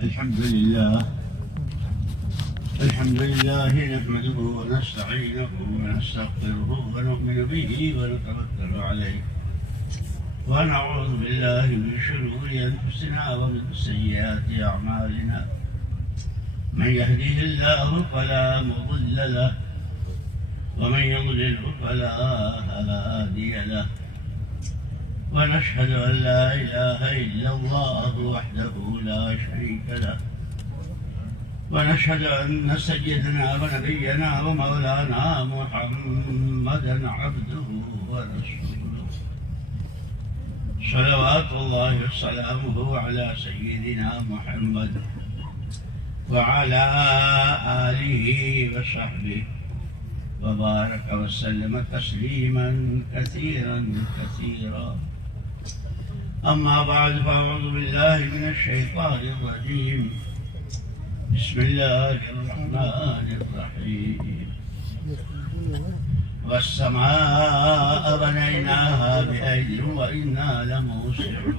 الحمد لله نحمده ونستعينه ونستغفره ونؤمن به ونتوكل عليه ونعوذ بالله من شرور أنفسنا ومن سيئات أعمالنا من يهده الله فلا مضل له ومن يضلله فلا هادي له ونشهد أن لا إله إلا الله وحده لا شريك له ونشهد أن سيدنا ونبينا ومولانا محمدا عبده ورسوله صلوات الله وسلامه على سيدنا محمد وعلى آله وصحبه وبارك وسلم تسليما كثيرا كثيرا. أما بعد فأعوذ بالله من الشيطان الرجيم. بسم الله الرحمن الرحيم. والسماء بنيناها بأيد وإنا لموسعون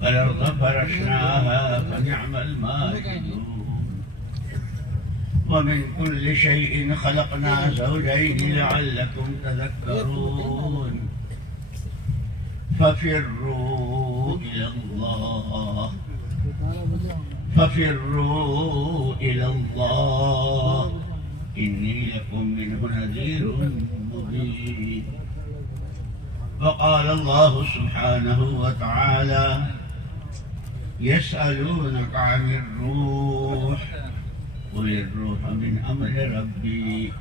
والأرض فرشناها فنعم الماهدون ومن كل شيء خلقنا زوجين لعلكم تذكرون ففروا إلى الله إني لكم منه نذير مبين. وقال الله سبحانه وتعالى يسألونك عن الروح قل الروح من أمر ربي.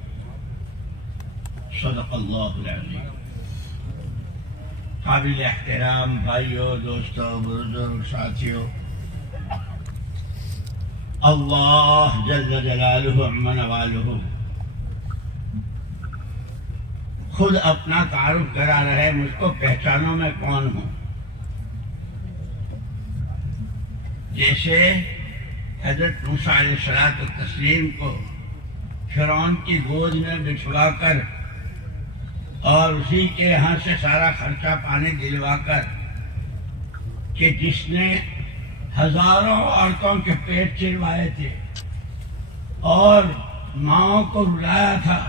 صدق اللہ العظیم. قابل احترام بھائیوں، دوستوں، بزرگ ساتھیوں، اللہ جل جلالہ عم نوالہ خود اپنا تعارف کرا رہے، مجھ کو پہچانو میں کون ہوں. جیسے حضرت موسیٰ علیہ السلام کو فرعون کی گود میں بٹھوا کر اور اسی کے یہاں سے سارا خرچہ پانی دلوا کر کہ جس نے ہزاروں عورتوں کے پیٹ چروائے تھے اور ماؤں کو رلایا تھا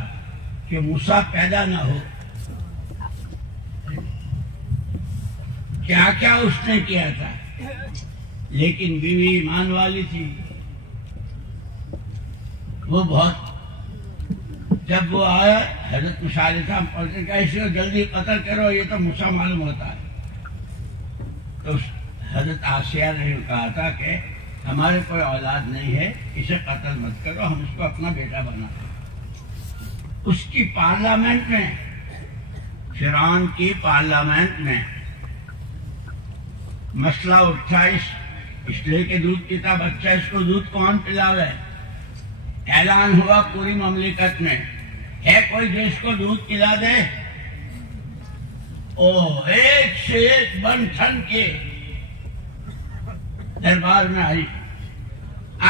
کہ موسیٰ پیدا نہ ہو، کیا کیا اس نے کیا تھا. لیکن بیوی ایمان والی تھی. وہ بہت جب وہ آیا حضرت موسیٰ علیہ السلام پہنچے کہ اس کو جلدی قتل کرو، یہ تو موسیٰ معلوم ہوتا ہے. تو حضرت آسیہ نے کہا تھا کہ ہمارے کوئی اولاد نہیں ہے، اسے قتل مت کرو، ہم اس کو اپنا بیٹا بنا. اس کی پارلیمنٹ میں، فرعون کی پارلیمنٹ میں مسئلہ اٹھا اس لیے کہ دودھ پیتا بچہ، اس کو دودھ کون پلاوے. اعلان ہوا پوری مملکت میں، ہے کوئی جو اس کو دودھ پلا دے؟ ایک سے ایک بن ٹھن کے دربار میں آئی،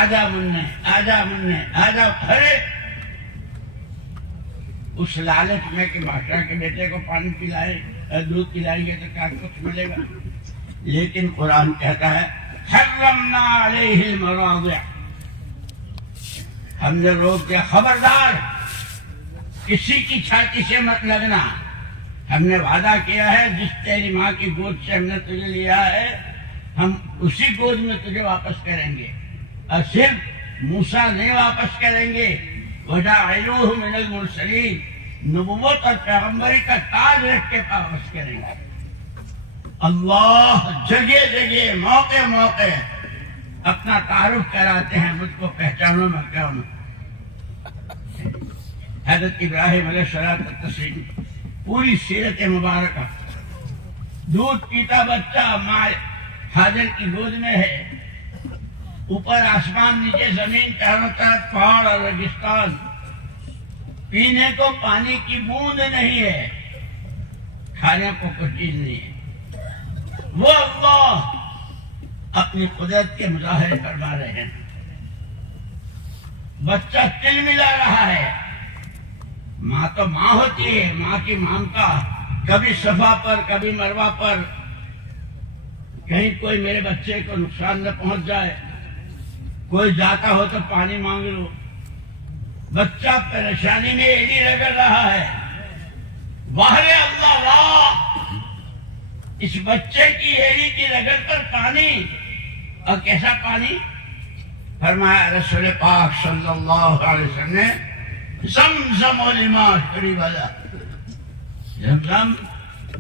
آجا مننے آجا مننے آجا. ارے اس لالچ میں کہ بادشاہ کے بیٹے کو پانی پلائے، دودھ پلائیں گے تو کیا کچھ ملے گا. لیکن قرآن کہتا ہے حرمنا علیہ المراضع، ہم نے روک دیا، خبردار کسی کی چھاتی سے مت لگنا. ہم نے وعدہ کیا ہے جس تیری ماں کی گود سے ہم نے تجھے لیا ہے، ہم اسی گود میں تجھے واپس کریں گے. اور صرف موسیٰ نہیں واپس کریں گے، وَجَعَلُوهُ مِنَ الْمُرْسَلِينَ، نبوت اور پیغمبری کا تاج رکھ کے واپس کریں گے. اللہ جگہ جگہ موقع موقع اپنا تعارف کراتے ہیں، مجھ کو پہچانو میں کون ہوں. حضرت ابراہیم علیہ السلام پوری سیرت مبارکہ، دودھ پیتا بچہ ماں حاجر کی گود میں ہے، اوپر آسمان، نیچے زمین، چاروں طرف پہاڑ اور ریگستان، پینے کو پانی کی بوند نہیں ہے، کھانے کو کچھ چیز نہیں ہے. وہ اللہ اپنی قدرت کے مظاہرے کروا رہے ہیں. بچہ تل ملا رہا ہے. ماں تو ماں ہوتی ہے، ماں کی ممتا کبھی صفا پر کبھی مروہ پر کہیں کوئی میرے بچے کو نقصان نہ پہنچ جائے، کوئی جاتا ہو تو پانی مانگ لو۔ بچہ پریشانی میں ایڑی رگڑ رہا ہے، واہ اللہ واہ، اس بچے کی ایڑی کی رگڑ پر پانی، اور کیسا پانی؟ فرمایا رسول پاک صلی اللہ علیہ وسلم نے زمزم لما شرب له، زمزم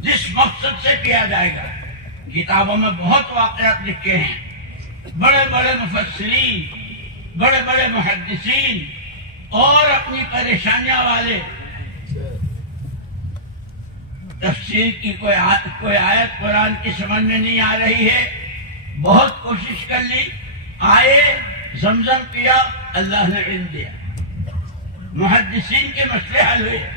جس مقصد سے پیا جائے گا۔ کتابوں میں بہت واقعات لکھے ہیں، بڑے بڑے مفسرین، بڑے بڑے محدثین اور اپنی پریشانیاں والے تفسیر کی کوئی آیت قرآن کی سمجھ میں نہیں آ رہی ہے، بہت کوشش کر لی، آئے زمزم پیا، اللہ نے علم دیا، محدثین کے مسئلے حل ہوئے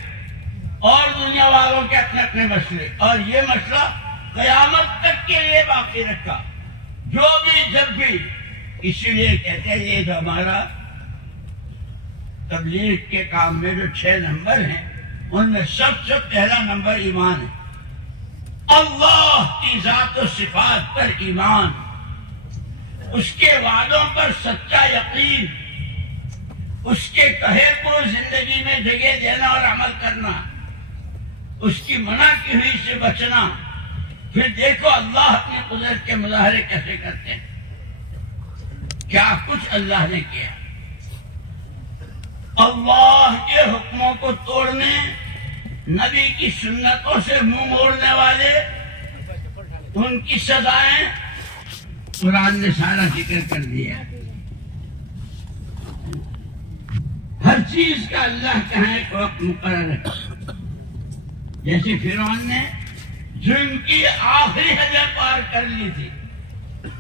اور دنیا والوں کے اپنے اپنے مسئلے، اور یہ مسئلہ قیامت تک کے لیے باقی رکھا، جو بھی جب بھی۔ اسی لیے کہتے ہیں یہ جو ہمارا تبلیغ کے کام میں جو 6 نمبر ہیں، ان میں سب سے پہلا نمبر ایمان ہے۔ اللہ کی ذات و صفات پر ایمان، اس کے وعدوں پر سچا یقین، اس کے کہے کو زندگی میں جگہ دینا اور عمل کرنا، اس کی منع کی ہوئی سے بچنا۔ پھر دیکھو اللہ اپنی قدرت کے مظاہرے کیسے کرتے ہیں، کیا کچھ اللہ نے کیا۔ اللہ کے حکموں کو توڑنے، نبی کی سنتوں سے منہ موڑنے والے، ان کی سزائیں قرآن نے سارا ذکر کر دیا۔ ہر چیز کا اللہ کہاں ایک وقت مقرر ہے۔ جیسے فرعون نے ظلم کی آخری حد پار کر لی تھی،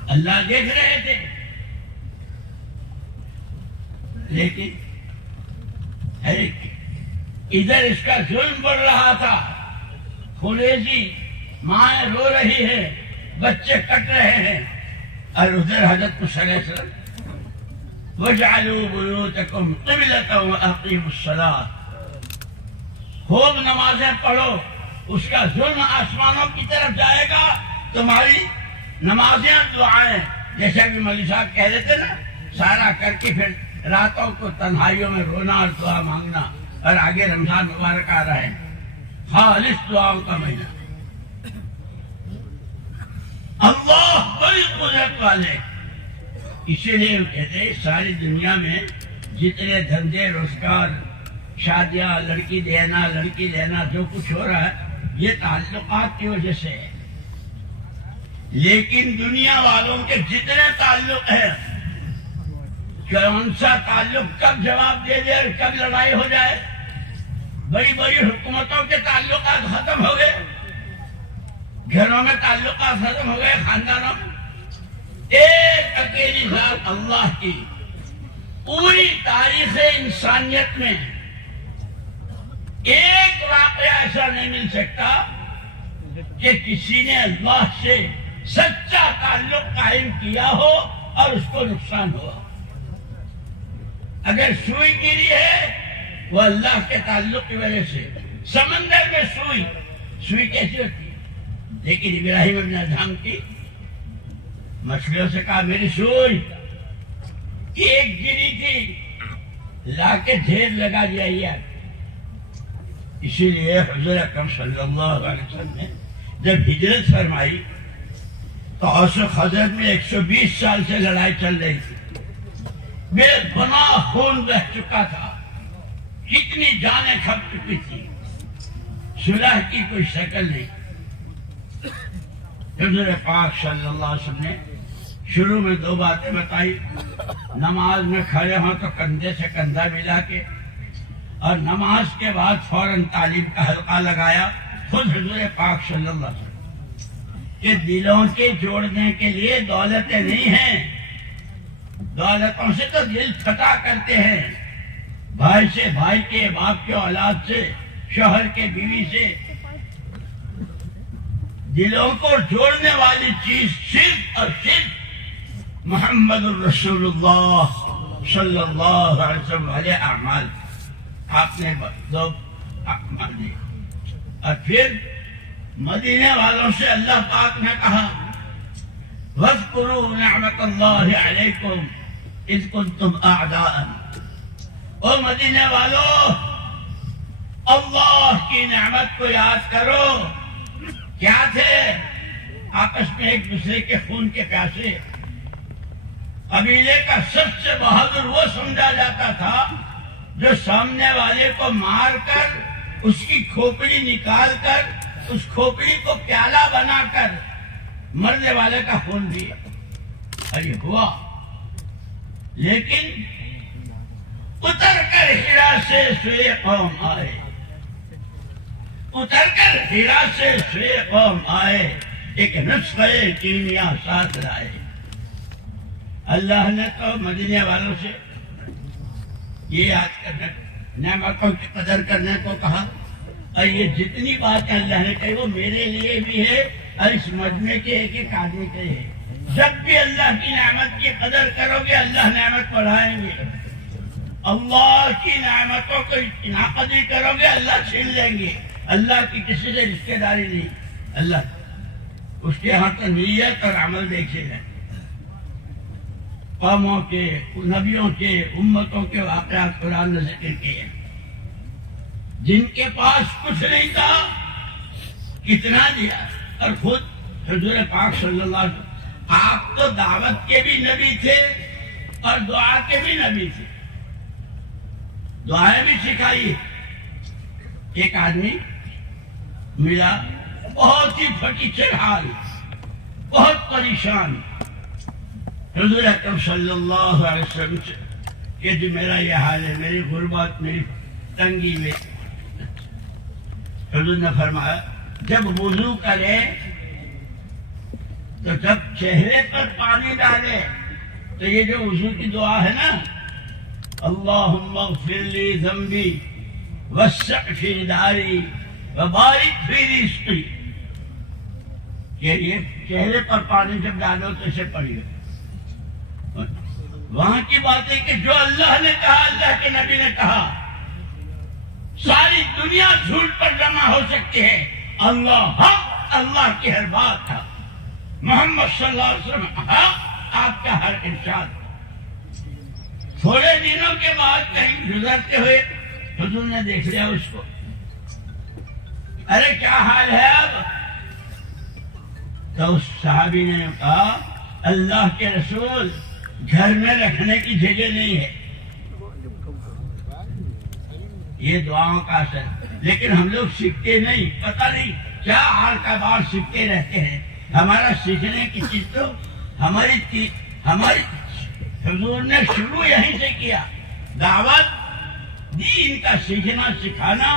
اللہ دیکھ رہے تھے، لیکن ادھر اس کا ظلم بڑھ رہا تھا، خلیجی ماں رو رہی ہے، بچے کٹ رہے ہیں، اور ادھر حضرت صلی اللہ علیہ وسلم وَاجْعَلُوا بُيُوتَكُمْ قِبْلَةً وَأَقِيمُوا الصَّلَاةَ، خوب نمازیں پڑھو، اس کا ظلم آسمانوں کی طرف جائے گا، تمہاری نمازیں دعائیں، جیسا کہ مولوی صاحب کہہ دیتے نا، سارا کر کے پھر راتوں کو تنہائیوں میں رونا اور دعا مانگنا، اور آگے رمضان مبارک آ رہا ہے، خالص دعاؤں کا مہینہ۔ اللہ بڑی قدرت والے، اسی لیے وہ کہتے ہیں ساری دنیا میں جتنے دھندے روزگار، شادیاں، لڑکی دینا لڑکی لینا، جو کچھ ہو رہا ہے یہ تعلقات کی وجہ سے ہے۔ لیکن دنیا والوں کے جتنے تعلق ہیں، کون سا تعلق کب جواب دے دے اور کب لڑائی ہو جائے۔ بڑی بڑی حکومتوں کے تعلقات ختم ہو گئے، گھروں میں تعلقات ختم ہو گئے، خاندانوں میں۔ ایک اکیلی ذات اللہ کی پوری تاریخ انسانیت میں ایک واقعہ ایسا نہیں مل سکتا کہ کسی نے اللہ سے سچا تعلق قائم کیا ہو اور اس کو نقصان ہوا۔ اگر سوئی گری ہے وہ اللہ کے تعلق کی وجہ سے، سمندر میں سوئی کیسی ہوتی ہے؟ لیکن ابراہیم ابن ادھم کی مچھلیوں سے کہا میری سوئی، ایک گری تھی، لا کے ڈھیر لگا دیا یار۔ اسی لیے حضور اکرم صلی اللہ علیہ وسلم نے جب ہجرت فرمائی تو اوس و خزرج میں 120 سال سے لڑائی چل رہی تھی، بے گناہ خون بہہ چکا تھا، کتنی جانیں کھپ چکی تھی، صلح کی کوئی شکل نہیں۔ حضور پاک صلی اللہ علیہ وسلم نے شروع میں 2 باتیں بتائی، نماز میں کھڑے ہوں تو کندھے سے کندھا ملا کے، اور نماز کے بعد فوراً تعلیم کا حلقہ لگایا خود حضور پاک صلی اللہ علیہ وسلم کہ دلوں کے جوڑنے کے لیے دولتیں نہیں ہیں، دولتوں سے تو دل پھٹا کرتے ہیں، بھائی سے بھائی کے، باپ کے اولاد سے، شوہر کے بیوی سے، دلوں کو جوڑنے والی چیز صرف اور صرف محمد الرسول اللہ صلی اللہ علیہ وسلم والے اعمال۔ آپ نے 2 اعمال دیے، اور پھر مدینے والوں سے اللہ پاک نے کہا واذکروا نعمت اللہ علیکم اذ کنتم اعداء. او مدینے والو، اللہ کی نعمت کو یاد کرو. کیا تھے؟ آپس میں ایک دوسرے کے خون کے پیاسے. قبیلے کا سب سے بہادر وہ سمجھا جاتا تھا جو سامنے والے کو مار کر اس کی کھوپڑی نکال کر اس کھوپڑی کو پیالہ بنا کر مرنے والے کا خون دیا. ارے ہوا. لیکن اتر کر ہیرا سے سوئے قوم آئے، اتر کر ہیرا سے سوئے قوم آئے، ایک نسخہ کیمیا ساتھ لائے. اللہ نے تو مدینے والوں سے یہ یاد کرنے، نعمتوں کی قدر کرنے کو کہا. اور یہ جتنی باتیں اللہ نے کہی وہ میرے لیے بھی ہے اور اس مجمع کے ایک ایک آدمی کے ہے. جب بھی اللہ کی نعمت کی قدر کرو گے اللہ نعمت بڑھائیں گے. اللہ کی نعمتوں کو ناقدری کرو گے اللہ چھین لیں گے. اللہ کی کسی سے رشتہ داری نہیں. اللہ اس کے ہاں تو نیت اور عمل دیکھے جائیں. قوموں کے، نبیوں کے، امتوں کے واقعات قرآن نے ذکر کیے. جن کے پاس کچھ نہیں تھا کتنا دیا. اور خود حضور پاک صلی اللہ علیہ وسلم آپ تو دعوت کے بھی نبی تھے اور دعا کے بھی نبی تھے. دعائیں بھی سکھائی. ایک آدمی ملا بہت ہی پھٹیچر حال، بہت پریشان. حضور اکرم صلی اللہ علیہ وسلم سے کہ جو میرا یہ حال ہے، میری غربت، میری تنگی میں. حضور نے فرمایا جب وضو کرے تو جب چہرے پر پانی ڈالے تو یہ جو وضو کی دعا ہے نا، اللہم اغفر لی ذنبی وسع فی داری وبارک فی رزقی، یہ چہرے پر پانی جب ڈالو تو اسے پڑھیے. وہاں کی بات ہے کہ جو اللہ نے کہا، اللہ کے نبی نے کہا، ساری دنیا جھوٹ پر جمع ہو سکتی ہے، اللہ حق، اللہ کی ہر بات ہے، محمد صلی اللہ علیہ وسلم حق، آپ کا ہر ارشاد. تھوڑے دنوں کے بعد کہیں گزرتے ہوئے حضور نے دیکھ لیا اس کو. ارے کیا حال ہے اب؟ تو اس صحابی نے کہا اللہ کے رسول گھر میں رکھنے کی جگہ نہیں ہے. یہ دعاؤں کا اثر. لیکن ہم لوگ سیکھتے نہیں، پتہ نہیں کیا حال کا بار سیکھتے رہتے ہیں. ہمارا سیکھنے کی چیز تو ہماری حضور نے شروع یہیں سے کیا. دعوت، دین کا سیکھنا سکھانا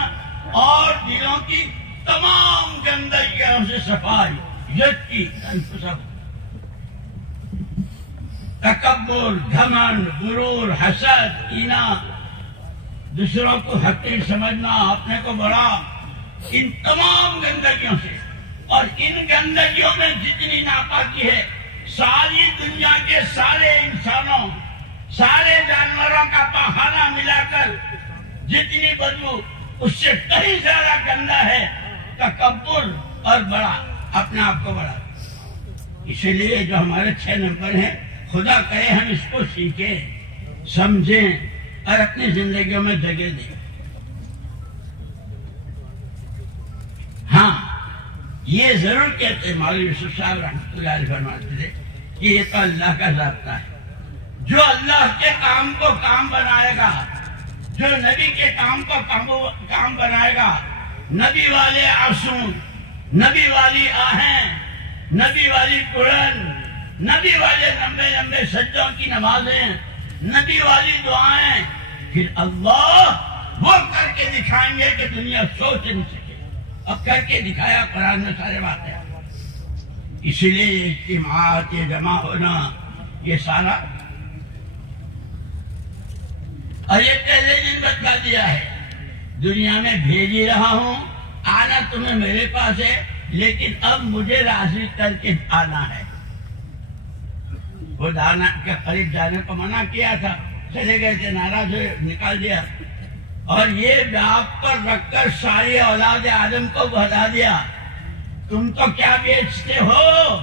اور دلوں کی تمام گندگیوں سے صفائی. یکی تکبر، گھمنڈ، غرور، حسد، کینہ، دوسروں کو حقیر سمجھنا، اپنے کو بڑا، ان تمام گندگیوں سے. اور ان گندگیوں میں جتنی ناپاکی ہے، ساری دنیا کے سارے انسانوں، سارے جانوروں کا پخانہ ملا کر جتنی بدبو اس سے کہیں زیادہ گندا ہے تکبر اور بڑا، اپنے آپ کو بڑا. اسی لیے جو ہمارے 6 نمبر ہیں، خدا کرے ہم اس کو سیکھیں، سمجھیں اور اپنی زندگیوں میں جگہ دیں. ہاں یہ ضرور کہتے ہیں مولوی یوسف صاحب رحمۃ اللہ علیہ فرماتے تھے کہ یہ تو اللہ کا ضابطہ ہے. جو اللہ کے کام کو کام بنائے گا، جو نبی کے کام کو کام بنائے گا، نبی والے آنسو، نبی والی آہیں، نبی والی قرآن، نبی والے لمبے لمبے سجدوں کی نمازیں، نبی والی دعائیں، پھر اللہ وہ کر کے دکھائیں گے کہ دنیا سوچ نہیں سکے. اب کر کے دکھایا قرآن میں سارے باتیں. اسی لیے اجتماعات، یہ جمع ہونا، یہ سارا. اور یہ پہلے دن بتلا دیا ہے، دنیا میں بھیج ہی رہا ہوں، آنا تمہیں میرے پاس ہے، لیکن اب مجھے راضی کر کے آنا ہے. وہ دانا کے قریب جانے کو منع کیا تھا، چلے گئے تھے، ناراض ہوئے، نکال دیا. اور یہ باپ پر رکھ کر ساری اولاد آدم کو بتا دیا، تم تو کیا بیچتے ہو؟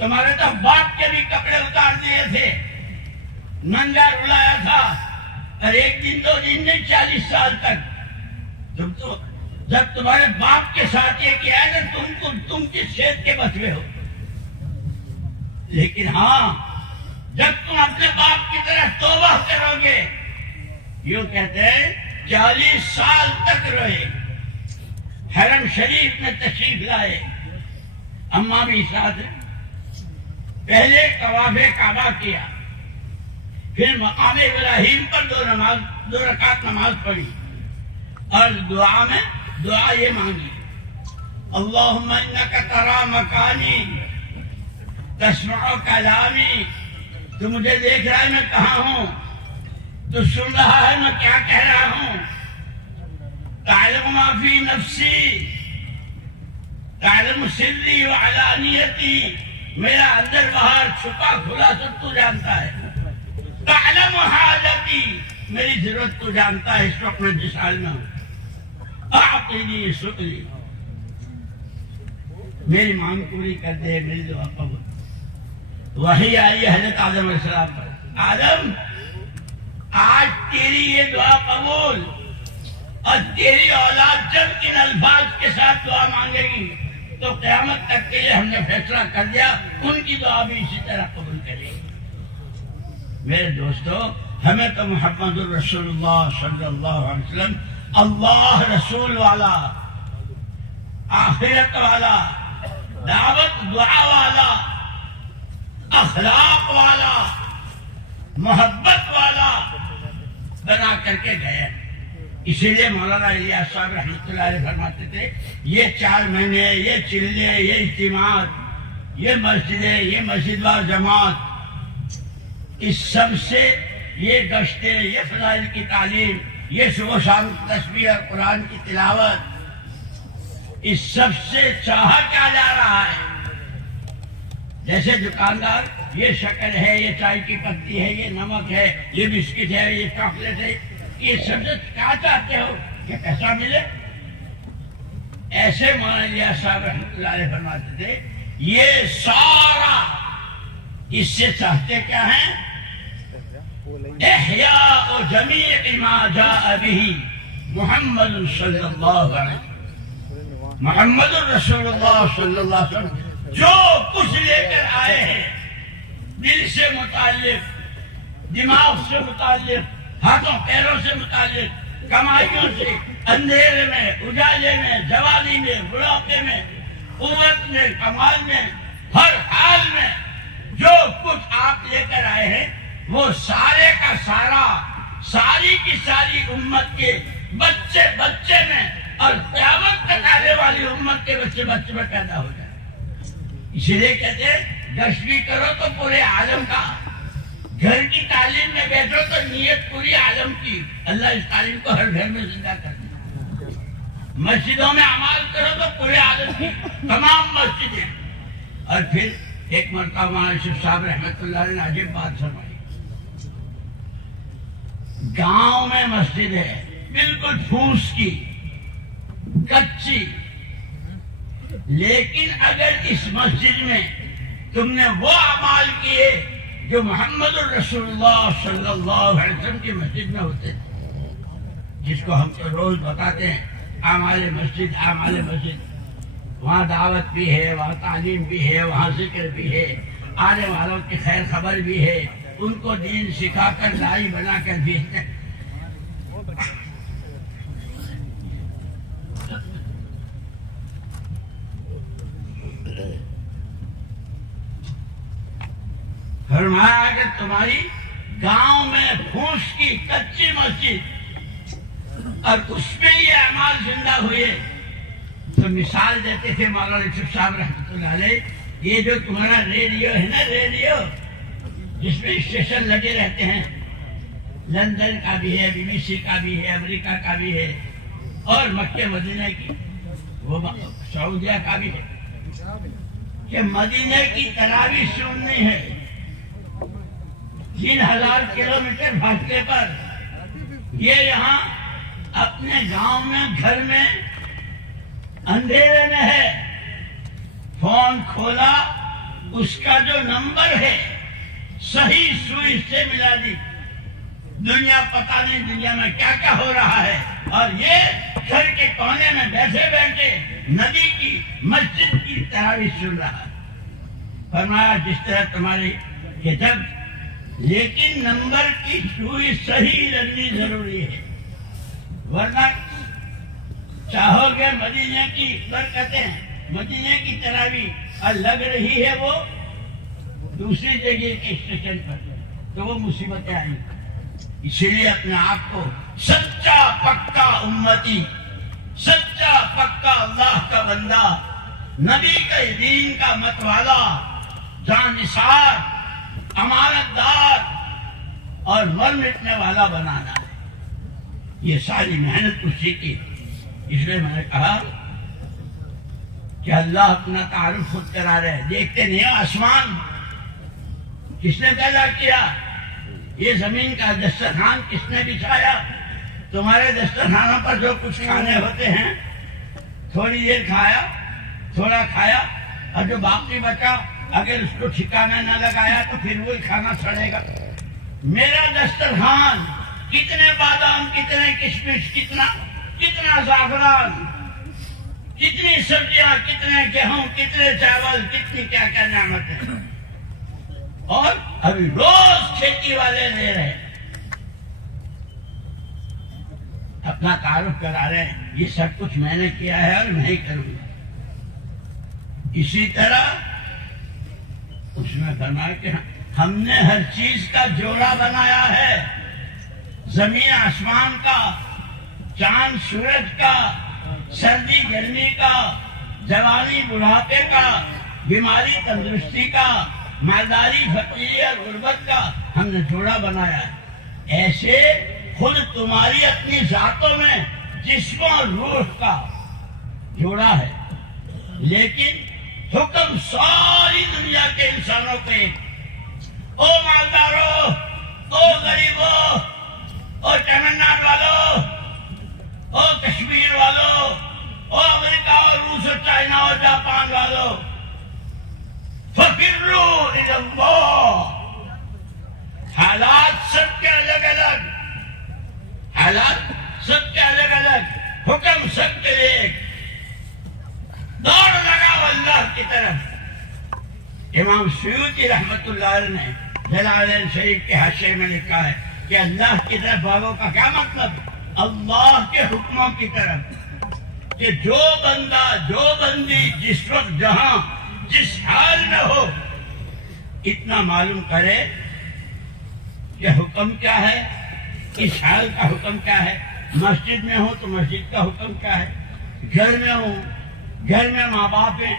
تمہارے تو باپ کے بھی کپڑے اتار دیے تھے، ننگا رلایا تھا، اور ایک دن 2 دن نہیں 40 سال تک۔ جب تمہارے باپ کے ساتھ یہ کیا ہے نا، تم کس شید کے بچے ہو؟ لیکن ہاں، جب تم اپنے باپ کی طرح توبہ کرو گے، یوں کہتے ہیں 40 سال تک رہے، حرم شریف میں تشریف لائے، اماں بھی ساتھ ہیں۔ پہلے طواف کعبہ کیا، پھر مقام ابراہیم پر 2 رکعت نماز پڑھی، اور دعا یہ مانگی، اللہم انک تری مکانی تسمع کلامی، تو مجھے دیکھ رہا ہے میں کہاں ہوں، تو سن رہا ہے میں کیا کہہ رہا ہوں، تعلم ما فی نفسی تعلم سری و علانیتی، میرا اندر باہر چھپا کھلا سب تو جانتا ہے، تعلم حاجتی، میری ضرورت تو جانتا ہے اس وقت میں جس حال میں ہوں، اعطنی سؤلی، میری مانگ پوری کر دے، میری دعا قبول۔ وحی آئی حضرت آدم علیہ السلام پر، آدم آج تیری یہ دعا قبول، اور تیری اولاد جب ان الفاظ کے ساتھ دعا مانگے گی تو قیامت تک کے لیے ہم نے فیصلہ کر دیا ان کی دعا بھی اسی طرح قبول کرے گی۔ میرے دوستو، ہمیں تو محمد الرسول اللہ صلی اللہ علیہ وسلم، اللہ رسول والا، آخرت والا، دعوت دعا والا، اخلاق والا، محبت والا بنا کر کے گئے۔ اسی لیے مولانا الیاس صاحب رحمۃ اللہ علیہ فرماتے تھے، یہ 4 مہینے، یہ چلے، یہ اجتماعات، یہ مسجدیں، یہ مسجد وار جماعت، اس سب سے یہ گشتیں، یہ فضائل کی تعلیم، یہ صبح شام تسبیح اور قرآن کی تلاوت، اس سب سے چاہا کیا جا رہا ہے؟ جیسے دکاندار یہ شکر ہے، یہ چائے کی پتی ہے، یہ نمک ہے، یہ بسکٹ ہے، یہ چاکلیٹ ہے، یہ سب سے کیا چاہتے ہو کہ پیسہ ملے؟ ایسے مولانا الیاس صاحب رحمۃ اللہ علیہ فرماتے تھے، یہ سارا اس سے چاہتے کیا ہیں؟ احیاء جمیع ما جاء به محمد صلی اللہ علیہ وسلم، محمد الرسول اللہ صلی اللہ علیہ وسلم جو کچھ لے کر آئے ہیں، دل سے متعلق، دماغ سے متعلق، ہاتھوں پیروں سے متعلق، کمائیوں سے، اندھیرے میں، اجالے میں، جوانی میں، بڑھاپے میں، قوت میں، کمال میں، ہر حال میں جو کچھ آپ لے کر آئے ہیں، وہ سارے کا سارا، ساری کی ساری امت کے بچے بچے میں اور قیامت تک آنے والی امت کے بچے بچے میں پیدا ہو جائے۔ اسی لیے کہتے ہیں گشت بھی کرو تو پورے عالم کا، گھر کی تعلیم میں بیٹھو تو نیت پوری عالم کی، اللہ اس تعلیم کو ہر گھر میں زندہ کر دے۔ مسجدوں میں اعمال کرو تو پورے عالم کی تمام مسجدیں۔ اور پھر ایک مرتبہ مولانا یوسف صاحب رحمۃ اللہ علیہ نے عجیب بات فرمائی، گاؤں میں مسجد ہے بالکل پھوس کی، کچی، لیکن اگر اس مسجد میں تم نے وہ اعمال کیے جو محمد الرسول اللہ صلی اللہ علیہ وسلم کی مسجد میں ہوتے تھے، جس کو ہم تو روز بتاتے ہیں اعمال مسجد، اعمال مسجد، وہاں دعوت بھی ہے، وہاں تعلیم بھی ہے، وہاں ذکر بھی ہے، آنے والوں کی خیر خبر بھی ہے، ان کو دین سکھا کر داعی بنا کر بھیجتے ہیں۔ فرمایا اگر تمہاری گاؤں میں پھوس کی کچی مسجد اور اس میں یہ اعمال زندہ ہوئے، تو مثال دیتے تھے مولانا یوسف صاحب رحمۃ اللہ علیہ، یہ جو تمہارا ریڈیو ہے نا، ریڈیو جس میں اسٹیشن لگے رہتے ہیں، لندن کا بھی ہے، بی بی سی کا بھی ہے، امریکہ کا بھی ہے، اور مکہ مدینہ کی، وہ سعودیہ کا بھی ہے، کہ مدینہ کی تراویح سننی ہے 3000 کلومیٹر فاصلے پر، یہ یہاں اپنے گاؤں میں گھر میں اندھیرے میں ہے، فون کھولا اس کا جو نمبر ہے صحیح سوئی سے ملا دی. دنیا پتہ نہیں دنیا میں کیا کیا ہو رہا ہے، اور یہ گھر کے کونے میں بیٹھے بیٹھے نبی کی مسجد کی تراویح سن رہا ہے. فرمایا جس طرح تمہاری کہ جب لیکن نمبر کی سوئی صحیح لگنی ضروری ہے، ورنہ چاہو گے مدینے کی برکتیں، مدینے کی تراویح اور لگ رہی ہے وہ دوسری جگہ کے اسٹیشن پر، تو وہ مصیبتیں آئیں. اسی لیے اپنے آپ کو سچا پکا امتی، سچا پکا اللہ کا بندہ، نبی کے دین کا متوالا، جانثار، امانت دار اور مر مٹنے والا بنانا ہے. یہ ساری محنت اسی کی. اس لیے میں نے کہا کہ اللہ اپنا تعارف خود کرا رہے. دیکھتے نہیں آسمان کس نے پیدا کیا، یہ زمین کا دسترخوان کس نے بچھایا. تمہارے دسترخوانوں پر جو کچھ کھانے ہوتے ہیں، تھوڑی دیر کھایا، تھوڑا کھایا، اور جو باقی بچا اگر اس کو ٹھکانا نہ لگایا تو پھر وہی کھانا سڑے گا. میرا دسترخوان کتنے بادام، کتنے کشمش، کتنا زعفران، کتنی سبزیاں، کتنے گیہوں، کتنے چاول، کتنی کیا کیا نعمتیں، اور ابھی روز کھیتی والے لے رہے ہیں. اپنا تعارف کرا رہے ہیں یہ سب کچھ میں نے کیا ہے اور میں ہی کروں گا. اسی طرح اس میں فرمایا کہ ہم نے ہر چیز کا جوڑا بنایا ہے، زمین آسمان کا، چاند سورج کا، سردی گرمی کا، جوانی بڑھاپے کا، بیماری تندرستی کا، مالداری فقیری اور غربت کا ہم نے جوڑا بنایا ہے. ایسے خود تمہاری اپنی ذاتوں میں جسم اور روح کا جوڑا ہے، لیکن حکم ساری دنیا کے انسانوں پہ، او مالداروں، او غریبوں، او تمل ناڈو والوں، او کشمیر والوں، او امریکہ اور روس اور چائنا اور جاپان والوں، فَفِرُّوا إِلَى اللَّهِ. حالات سب کے الگ الگ، حالات سب کے الگ الگ، حکم سب کے ایک. دوڑ لگاؤ اللہ کی طرف. امام سیوطی رحمت اللہ علیہ نے جلالین شریف کے حاشیے میں لکھا ہے کہ اللہ کی طرف بھاگو کا کیا مطلب؟ اللہ کے حکموں کی طرف. کہ جو بندہ، جو بندی جس وقت جہاں جس حال میں ہو، اتنا معلوم کرے کہ حکم کیا ہے، اس حال کا حکم کیا ہے. مسجد میں ہوں تو مسجد کا حکم کیا ہے، گھر میں ہوں، گھر میں ماں باپ ہیں،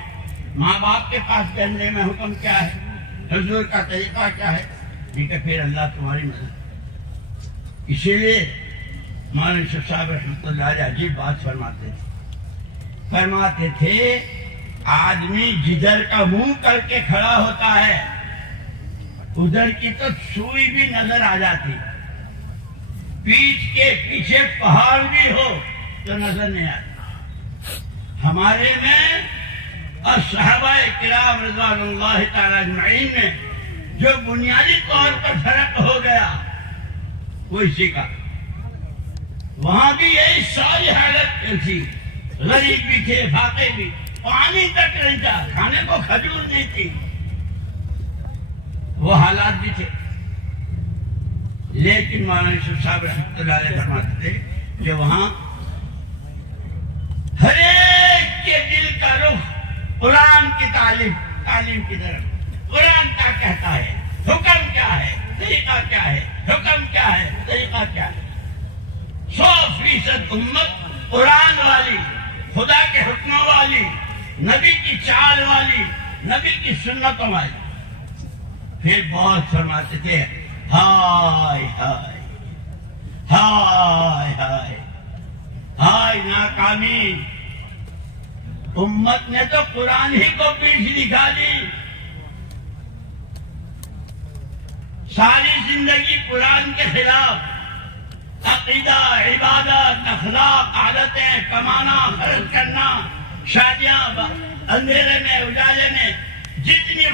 ماں باپ کے پاس کرنے میں حکم کیا ہے، حضور کا طریقہ کیا ہے. ٹھیک ہے، پھر اللہ تمہاری مدد. اسی لیے مولانا یوسف صاحب رحمۃ اللہ علیہ عجیب بات فرماتے تھے آدمی جدھر کا منہ کر کے کھڑا ہوتا ہے ادھر کی تو سوئی بھی نظر آ جاتی، پیٹھ کے پیچھے پہاڑ بھی ہو تو نظر نہیں آتی. ہمارے میں اور صحابہ کرام رضوان اللہ تعالی اجمعین میں جو بنیادی طور پر فرق ہو گیا وہ اسی کا. وہاں بھی یہی ساری حالت تھی، غریب بھی تھے، فقیر بھی، پانی تک نہیں تھا، کھانے کو کھجور نہیں تھی، وہ حالات بھی تھے. لیکن مولانا یوسف صاحب رحمۃ اللہ علیہ فرماتے تھے کہ وہاں ہر ایک کے دل کا رخ قرآن کی تعلیم کی طرف. قرآن کیا کہتا ہے، حکم کیا ہے، طریقہ کیا ہے، حکم کیا ہے، طریقہ کیا ہے. 100% امت قرآن والی، خدا کے حکموں والی، نبی کی چال والی، نبی کی سنتوں والی. پھر بہت فرماتے تھے ہائے ہائے ہائے ہائے ہائے ناکامی، امت نے تو قرآن ہی کو پیٹھ دکھا دی. ساری زندگی قرآن کے خلاف، عقیدہ، عبادت، اخلاق، عادتیں، کمانا، خرچ کرنا، شادیاں اندھیرے میں اجالے میں، جتنی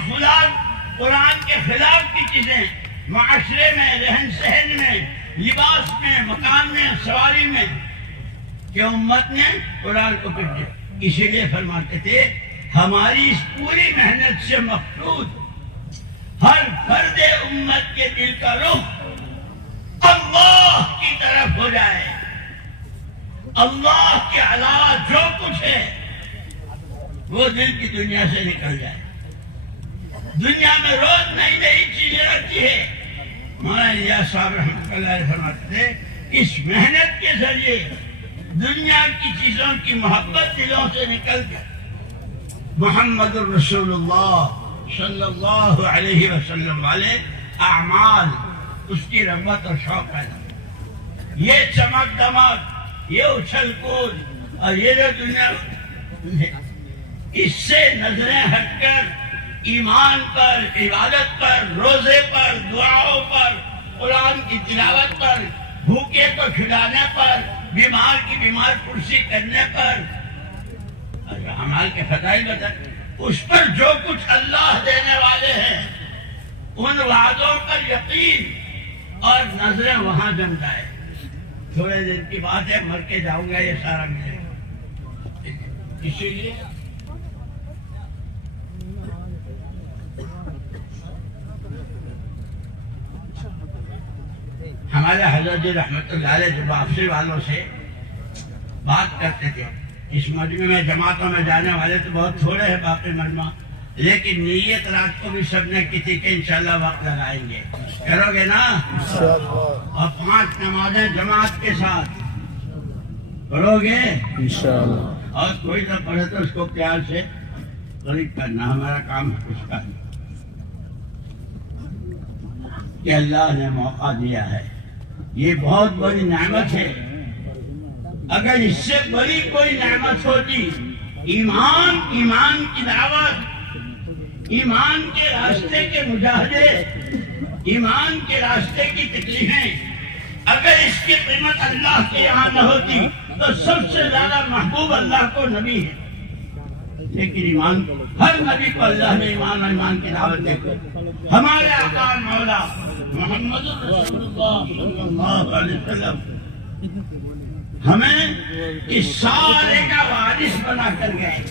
قرآن کے خلاف کی چیزیں معاشرے میں، رہن سہن میں، لباس میں، مکان میں، سواری میں، کہ امت نے قرآن کو پڑھ دیا. اسی لیے فرماتے تھے ہماری اس پوری محنت سے مقصود ہر فرد امت کے دل کا رخ اللہ کی طرف ہو جائے. اللہ کے علاوہ جو کچھ ہے وہ دل کی دنیا سے نکل جائے. دنیا میں روز نئی نئی چیزیں رہتی ہے. مولانا الیاس صاحب رحمۃ اللہ علیہ فرماتے تھے اس محنت کے ذریعے دنیا کی چیزوں کی محبت دلوں سے نکل کر محمد الرسول اللہ صلی اللہ علیہ وسلم والے اعمال، اس کی رغبت اور شوق پیدا. یہ چمک دمک، یہ اچھل کود اور یہ جو دنیا، اس سے نظریں ہٹ کر ایمان پر، عبادت پر، روزے پر، دعاؤں پر، قرآن کی تلاوت پر، بھوکے کو کھلانے پر، بیمار کی بیمار پرسی کرنے پر، اعمال کے فضائل بتا، اس پر جو کچھ اللہ دینے والے ہیں ان وعدوں پر یقین اور نظریں وہاں جم جائے. تھوڑے دن کی بات ہے، مر کے جاؤں گا، یہ سارا ملے گا. اسی لیے ہمارے حضرت رحمت اللہ علیہ جو واپسی والوں سے بات کرتے تھے، اس مجمع میں جماعتوں میں جانے والے تو بہت تھوڑے ہیں باقی مجمع، لیکن نیت رات کو بھی سب نے کی تھی کہ انشاءاللہ وقت لگائیں گے. کرو گے نا؟ اور 5 نمازیں جماعت کے ساتھ پڑھو گے انشاءاللہ. اور کوئی نہ پڑھے تو اس کو پیار سے قریب کرنا، ہمارا کام ہے اس کا کہ اللہ نے موقع دیا ہے. یہ بہت بڑی نعمت ہے. اگر اس سے بڑی کوئی نعمت ہوتی، ایمان کی دعوت، ایمان کے راستے کے مجاہدے، ایمان کے راستے کی تکلیفیں، اگر اس کی قیمت اللہ کے یہاں نہ ہوتی تو سب سے زیادہ محبوب اللہ کو نبی ہے. لیکن ایمان، ہر نبی کو اللہ نے ایمان اور ایمان کی دعوت دے کر ہمارے آقا مولا محمد رسول اللہ صلی اللہ علیہ وسلم ہمیں اس سارے کا وارث بنا کر گئے.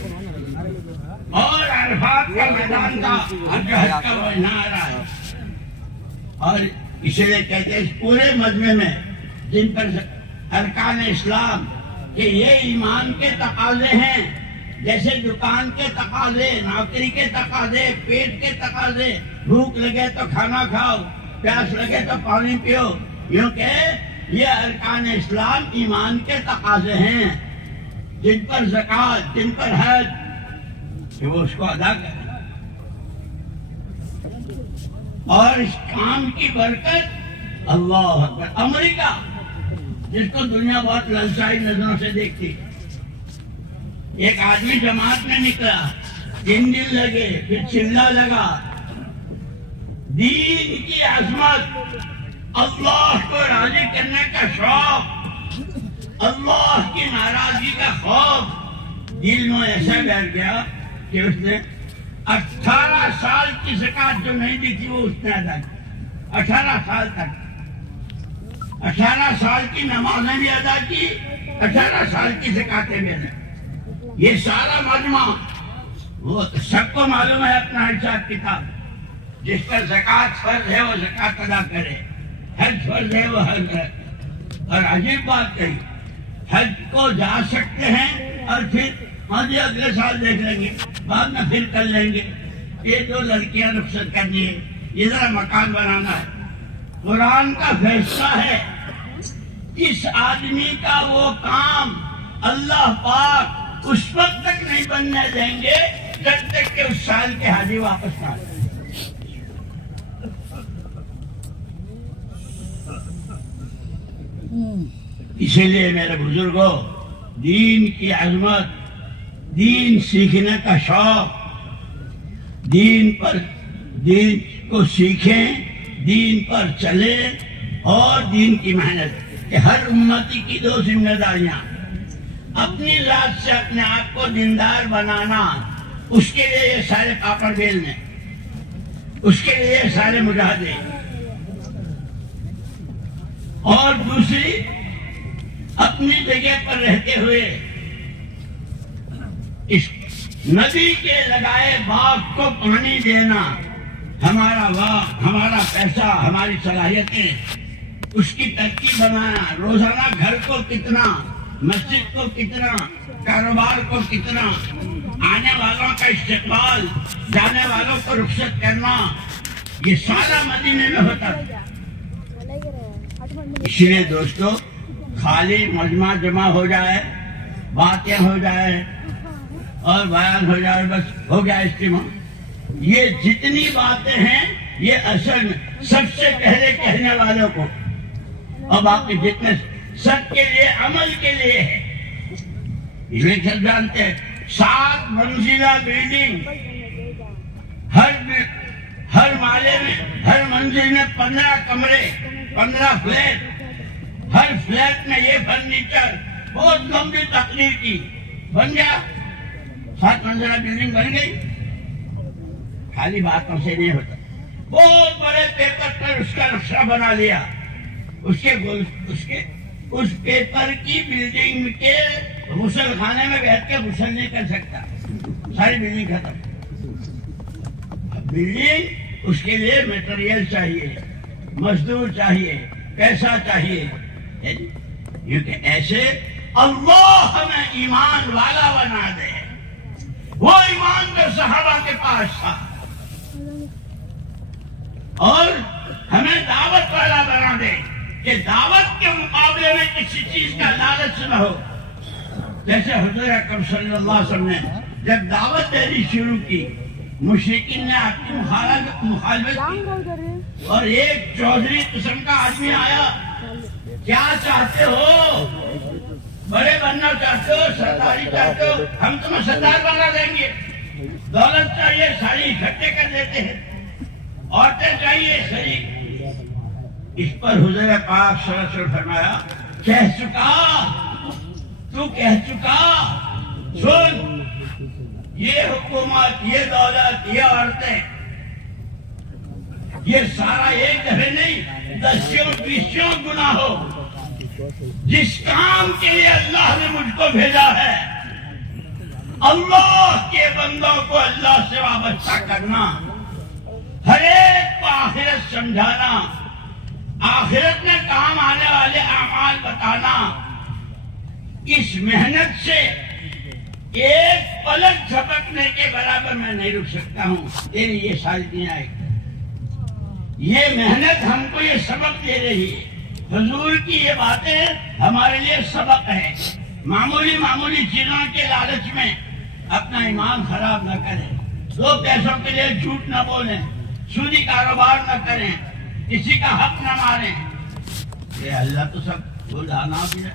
اور عرفات کا میدان کا حج کا وہ نعرہ ہے. اور اسی لیے کہتے ہیں اس پورے مجمع میں جن پر ارکان اسلام کہ یہ ایمان کے تقاضے ہیں، جیسے دکان کے تقاضے، نوکری کے تقاضے، پیٹ کے تقاضے، بھوک لگے تو کھانا کھاؤ، پیاس لگے تو پانی پیو، یوں کہ یہ ارکان اسلام ایمان کے تقاضے ہیں جن پر زکوٰۃ، جن پر حج، کہ وہ اس کو ادا کریں. اور اس کام کی برکت اللہ اکبر. امریکہ جس کو دنیا بہت للچائی نظروں سے دیکھتی، ایک آدمی جماعت میں نکلا، 3 دن لگے، پھر چلہ لگا. دین کی عظمت، اللہ کو راضی کرنے کا شوق، اللہ کی ناراضگی کا خوف دل میں ایسا بیٹھ گیا کہ اس نے 18 سال کی زکوٰۃ جو نہیں دی تھی وہ اس نے ادا کی. 18 سال تک 18 سال کی نمازیں بھی ادا کی، 18 سال کی زکوٰتیں بھی ادا کی. یہ سارا مجمع وہ سب کو معلوم ہے اپنا حساب کتاب. جس پر زکوٰۃ فرض ہے وہ زکوٰۃ ادا کرے، حج فرض ہے وہ حج کرے. اور عجیب بات کہی، حج کو جا سکتے ہیں اور پھر ہاں جی اگلے سال دیکھ لیں گے، بعد میں پھر کر لیں گے. یہ 2 لڑکیاں رخصت کرنی ہے، یہ ذرا مکان بنانا ہے. قرآن کا فیصلہ ہے اس آدمی کا وہ کام اللہ پاک اس وقت تک نہیں بننے دیں گے جب تک کہ اس سال کے حاجی واپس نہ آئے. اسی لیے میرے بزرگوں، دین کی عظمت، دین سیکھنے کا شوق، دین کو سیکھیں، دین پر چلے اور دین کی محنت. کہ ہر امتی کی 2 ذمہ داریاں، اپنی ذات سے اپنے آپ کو دیندار بنانا اس کے لیے یہ سارے پاپڑ بیلنے، اس کے لیے یہ سارے مجاہدے. اور دوسری، اپنی جگہ پر رہتے ہوئے اس ندی کے لگائے باغ کو پانی دینا، ہمارا وقت، ہمارا پیسہ، ہماری صلاحیتیں، اس کی ترکیب بنانا، روزانہ گھر کو کتنا، مسجد کو کتنا، کاروبار کو کتنا، آنے والوں کا استقبال، جانے والوں کو رخصت کرنا، یہ سارا مدینے میں ہوتا ہے. اس لیے دوستو، خالی مجمع جمع ہو جائے، باتیں ہو جائے اور بیان ہو جائے، بس ہو گیا اجتماع. یہ جتنی باتیں ہیں یہ اصل سب سے پہلے کہنے والوں کو، اور باقی جتنے سب کے لیے عمل کے لیے ہے. لیکن جانتے ہیں 7 منزلہ بلڈنگ، ہر مالے میں، ہر منزل میں 15 کمرے، 15 فلیٹ، ہر فلیٹ میں یہ فرنیچر، بہت لمبی تقریر کی، بن گیا 7 منزلہ بلڈنگ بن گئی. خالی باتوں سے نہیں ہوتا، بہت بڑے پیپر پر اس کا نقشہ بنا لیا، اس پیپر کی بلڈنگ کے غسل خانے میں بیٹھ کے غسل نہیں کر سکتا، ساری بلڈنگ ختم. بلڈنگ، اس کے لیے میٹیریل چاہیے، مزدور چاہیے، پیسہ چاہیے. کیونکہ ایسے اللہ ہمیں ایمان والا بنا دے. وہ ایمان جو صحابہ کے پاس تھا، اور ہمیں دعوت والا بنا دے کہ دعوت کے مقابلے میں کسی چیز کا لالچ نہ ہو. جیسے حضور اکرم صلی اللہ علیہ وسلم نے جب دعوت دینی شروع کی، مشرکین نے آپ کی مخالفت کی، اور ایک چودھری قسم کا آدمی آیا، کیا چاہتے ہو؟ بڑے بننا چاہتے ہو؟ سرداری چاہتے ہو؟ ہم تمہیں سردار بنا دیں گے. دولت چاہیے، ساری اکٹھے کر دیتے ہیں. عورتیں چاہیے، شریک. اس پر حضور پاک صلی اللہ علیہ وسلم فرمایا، کہہ چکا، تو کہہ چکا. سن، یہ حکومت، یہ دولت، یہ عورتیں، یہ سارا ایک دفعہ نہیں، 10 گنا ہو. جس کام کے لیے اللہ نے مجھ کو بھیجا ہے، اللہ کے بندوں کو اللہ سے وابستہ کرنا، ہر ایک کو آخرت سمجھانا، آخرت میں کام آنے والے اعمال بتانا، اس محنت سے ایک پلک جھپکنے کے برابر میں نہیں رک سکتا ہوں. تیری یہ سالتیاں آئے، یہ محنت ہم کو یہ سبق دے رہی ہے. حضور کی یہ باتیں ہمارے لیے سبق ہے. معمولی چیزوں کے لالچ میں اپنا ایمان خراب نہ کریں، 2 پیسوں کے لیے جھوٹ نہ بولیں، سودی کاروبار نہ کریں، کسی کا حق نہ ماریں. یہ اللہ تو سب کو جانا بھی ہے.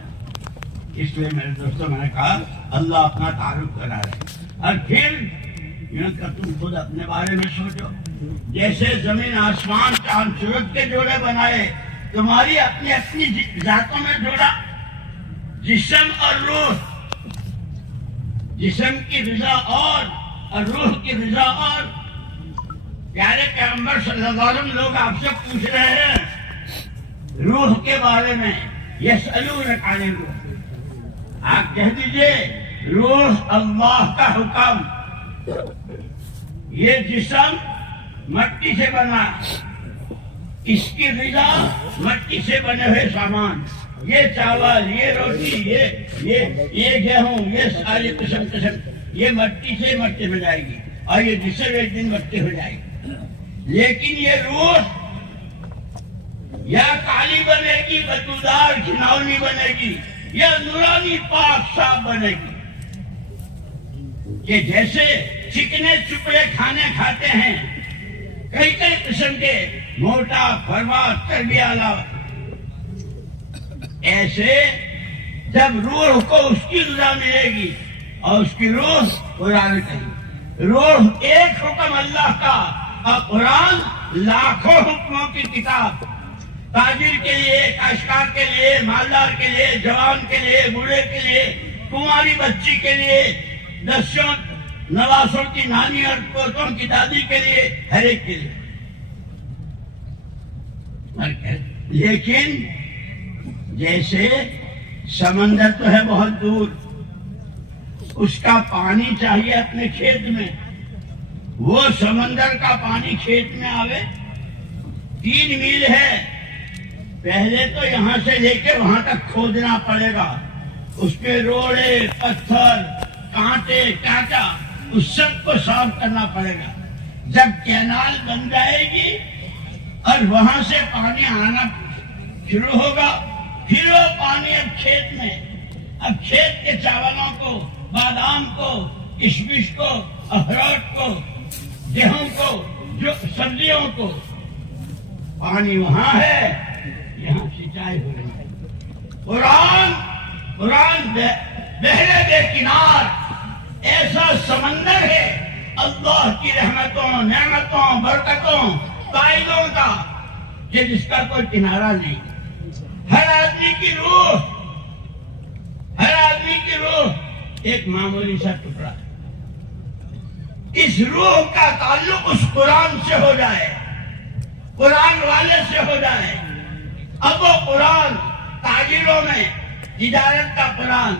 اس لیے میرے دوستوں، میں نے کہا اللہ اپنا تعارف کرا رہے. اور پھر تم خود اپنے بارے میں سوچو. جیسے زمین آسمان، چاند سورج کے جوڑے بنائے، تمہاری اپنی اپنی ذاتوں میں جوڑا. جسم اور روح، جسم کی غذا اور روح کی غذا اور. پیارے پیغمبر صلی اللہ علیہ وسلم، لوگ آپ سے پوچھ رہے ہیں روح کے بارے میں، یسألونک عن الروح. آپ کہہ دیجئے روح اللہ کا حکم. یہ جسم مٹی سے بنا، اس کی غذا مٹی سے بنے ہوئے سامان، یہ چاول، یہ روٹی، یہ گیہوں، یہ ساری قسم یہ مٹی سے مٹی میں جائے گی، اور یہ جسم ایک دن مٹی ہو جائے گی. لیکن یہ روح یا کالی بنے گی، بدبودار گھناؤنی بنے گی، یا نورانی پاک صاف بنے گی. کہ جیسے چکنے چپڑے کھانے کھاتے ہیں، کئی قسم کے، موٹا، فرما، چربی والا، ایسے جب روح کو اس کی غذا ملے گی اور اس کی روح قرآن کی، روح ایک حکم اللہ کا اور قرآن لاکھوں حکموں کی کتاب. تاجر کے لیے، کاشتکار کے لیے، مالدار کے لیے، جوان کے لیے، بوڑھے کے لیے، کماری بچی کے لیے، نواسوں کی نانی اور پوتوں کی دادی کے لیے، ہر ایک کے لیے. لیکن جیسے سمندر تو ہے بہت دور، اس کا پانی چاہیے اپنے کھیت میں، وہ سمندر کا پانی کھیت میں آوے 3 میل ہے، پہلے تو یہاں سے لے کے وہاں تک کھودنا پڑے گا، اس پہ روڑے پتھر کانٹے کانٹا اس سب کو صاف کرنا پڑے گا. جب کینال بن جائے گی اور وہاں سے پانی آنا شروع ہوگا، پھر وہ پانی اب کھیت میں، اب کھیت کے چاولوں کو، بادام کو، کشمش کو، اخروٹ کو، گیہوں کو، جو سبزیوں کو، پانی وہاں ہے، یہاں سینچائی ہو رہی ہے. قرآن بحر بے کنار ایسا سمندر ہے اللہ کی رحمتوں، نعمتوں، برکتوں، فائدوں کا کہ جس کا کوئی کنارہ نہیں. ہر آدمی کی روح ایک معمولی سا ٹکڑا ہے. اس روح کا تعلق اس قرآن سے ہو جائے، قرآن والے سے ہو جائے. اب وہ قرآن تاجروں میں تجارت کا قرآن،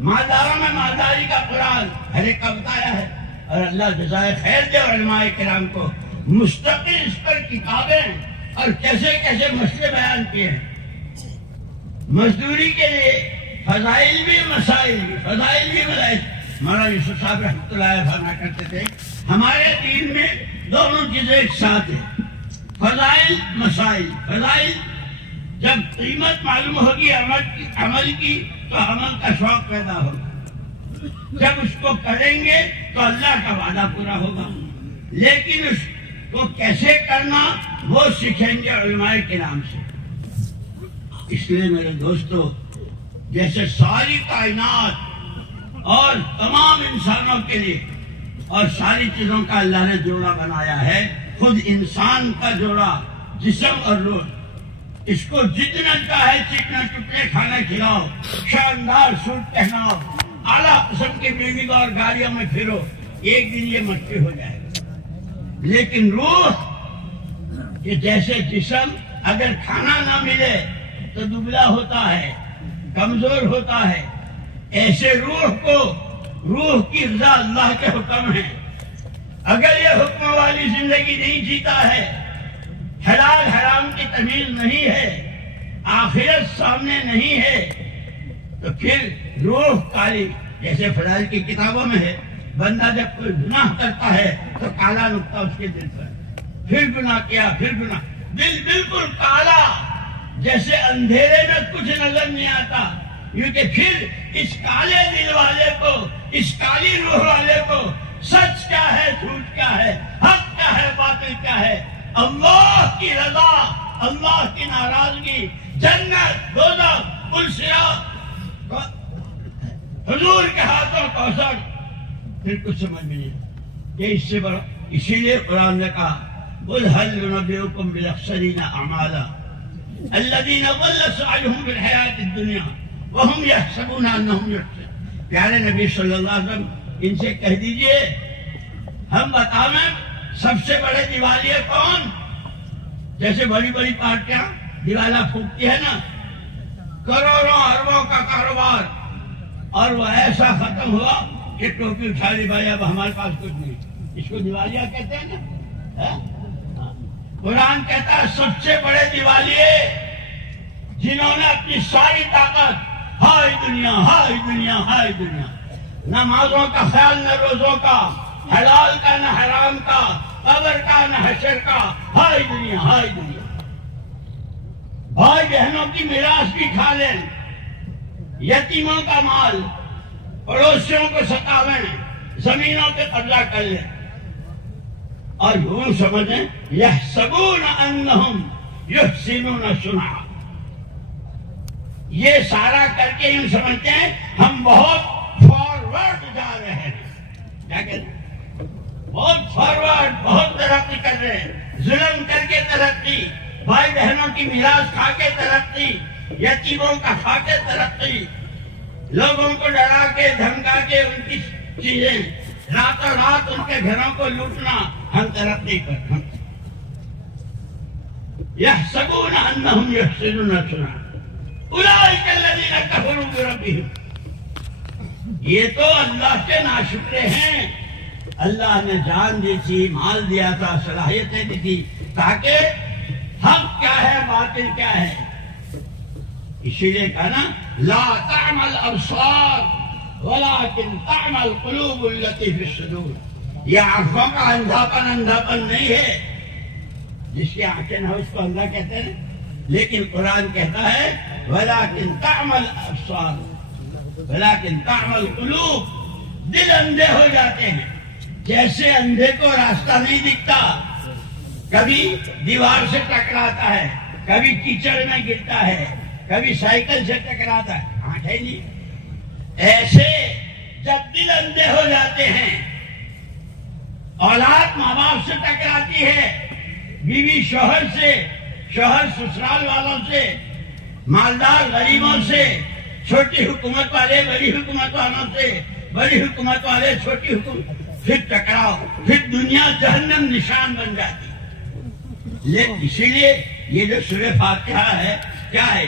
مالداروں میں مالداری کا قرآن ہر ایک کا بتایا ہے. اور اللہ جزائے خیر دے علماء کرام کو، مستقل اس پر کتابیں اور کیسے کیسے مسئلے بیان کیے ہیں. مزدوری کے لیے فضائل بھی مسائل بھی، فضائل بھی مسائل. مولانا یوسف صاحب رحمۃ اللہ علیہ فرمایا کرتے تھے ہمارے دین میں دونوں چیزیں ایک ساتھ ہیں، فضائل مسائل. فضائل جب قیمت معلوم ہوگی عمل کی تو عمل کا شوق پیدا ہوگا، جب اس کو کریں گے تو اللہ کا وعدہ پورا ہوگا. لیکن اس کو کیسے کرنا وہ سیکھیں گے علماء کرام سے. اس لیے میرے دوستو، جیسے ساری کائنات اور تمام انسانوں کے لیے اور ساری چیزوں کا اللہ نے جوڑا بنایا ہے، خود انسان کا جوڑا جسم اور روح، اس کو جتنا چاہے چکنا ٹکڑے کھانا کھلاؤ، شاندار سوٹ پہناؤ، اعلیٰ قسم کی بیوی اور گاڑیوں میں پھرو، ایک دن یہ مٹی ہو جائے گا. لیکن روح کہ جیسے جسم اگر کھانا نہ ملے تو دبلا ہوتا ہے، کمزور ہوتا ہے، ایسے روح کی رضا اللہ کے حکم ہے. اگر یہ حکم والی زندگی نہیں جیتا ہے، حلال حرام کی تمیز نہیں ہے، آخرت سامنے نہیں ہے، تو پھر روح کالی. جیسے فضائل کی کتابوں میں ہے، بندہ جب کوئی گناہ کرتا ہے تو کالا نقطہ اس کے دل پر، پھر گناہ کیا، پھر گناہ، دل بالکل کالا، جیسے اندھیرے میں کچھ نظر نہیں آتا. کیونکہ پھر اس کالے دل والے کو، اس کالی روح والے کو سچ کیا ہے، جھوٹ کیا ہے، حق کیا ہے، باطل کیا ہے، اللہ کی رضا، اللہ کی ناراضگی، جنت، دوزخ، الصراط، حضور کے ہاتھوں کوثر، پھر کچھ سمجھ میں نہیں کہ اس سے بڑا. اسی لیے قرآن نے کہا قل هل ننبئكم بالاخسرین اعمالا الذین ضل سعیهم فی الحیاۃ الدنیا وهم یحسبون انهم یحسنون. پیارے نبی صلی اللہ علیہ وسلم ان سے کہہ دیجئے ہم بتائیں سب سے بڑے دیوالیے کون؟ جیسے بڑی بڑی پارٹیاں دیوالا پھونکتی ہے نا، کروڑوں اربوں کا کاروبار، اور وہ ایسا ختم ہوا کہ ٹوپی اٹھا لی بھائی اب ہمارے پاس کچھ نہیں. اس کو دیوالیہ کہتے ہیں نا. قرآن کہتا ہے سب سے بڑے دیوالیے جنہوں نے اپنی ساری طاقت، ہائے دنیا ہائے دنیا ہائے دنیا، نمازوں کا خیال نہ روزوں کا، حلال کا نہ حرام کا، قبر کا نہ حشر کا، ہائے دنیا ہائے دنیا. بھائی بہنوں کی میراث بھی کھا لیں، یتیموں کا مال، پڑوسیوں کو ستاویں، زمینوں پہ قبضہ کر لیں، اور یوں سمجھیں یحسبون انہم یحسنون صنعا. یہ سارا کر کے یوں سمجھتے ہیں ہم بہت فارورڈ جا رہے ہیں. کیا کہتے ہیں؟ بہت فارورڈ، بہت ترقی کر رہے ہیں. ظلم کر کے ترقی، بھائی بہنوں کی میراث کھا کے ترقی، یتیموں کا کھا کے ترقی، لوگوں کو ڈرا کے دھمکا کے ان کی چیزیں راتوں رات ان کے گھروں کو لوٹنا، ہم ترقی کرنا۔ یحسبون انہم یحسنون صنعا اولئک الذین کفروا بربہم۔ یہ تو اللہ کے ناشکرے ہیں۔ اللہ نے جان دی تھی، مال دیا تھا، صلاحیتیں دی تھی تاکہ حق کیا ہے باطل کیا ہے۔ اسی لیے کہا نا لا تعمى الابصار ولكن تعمى القلوب التي في الصدور۔ یہ آنکھوں کا اندھاپن نہیں ہے، جس کی آنکھیں نہ ہو اس کو اللہ کہتے ہیں، لیکن قرآن کہتا ہے ولكن تعمى الابصار ولكن تعمى القلوب۔ دل اندھے ہو جاتے ہیں، جیسے اندھے کو راستہ نہیں دکھتا، کبھی دیوار سے ٹکراتا ہے، کبھی کیچڑ میں گرتا ہے، کبھی سائیکل سے ٹکراتا ہے، آنکھیں نہیں۔ ایسے جب دل اندھے ہو جاتے ہیں، اولاد ماں باپ سے ٹکراتی ہے، بیوی شوہر سے، شوہر سسرال والوں سے، مالدار غریبوں سے، چھوٹی حکومت والے بڑی حکومت والوں سے، بڑی حکومت والے چھوٹی حکومت، پھر ٹکراؤ، پھر دنیا جہنم نشان بن جاتی۔ اسی لیے یہ جو سورہ فاتحہ ہے کیا ہے؟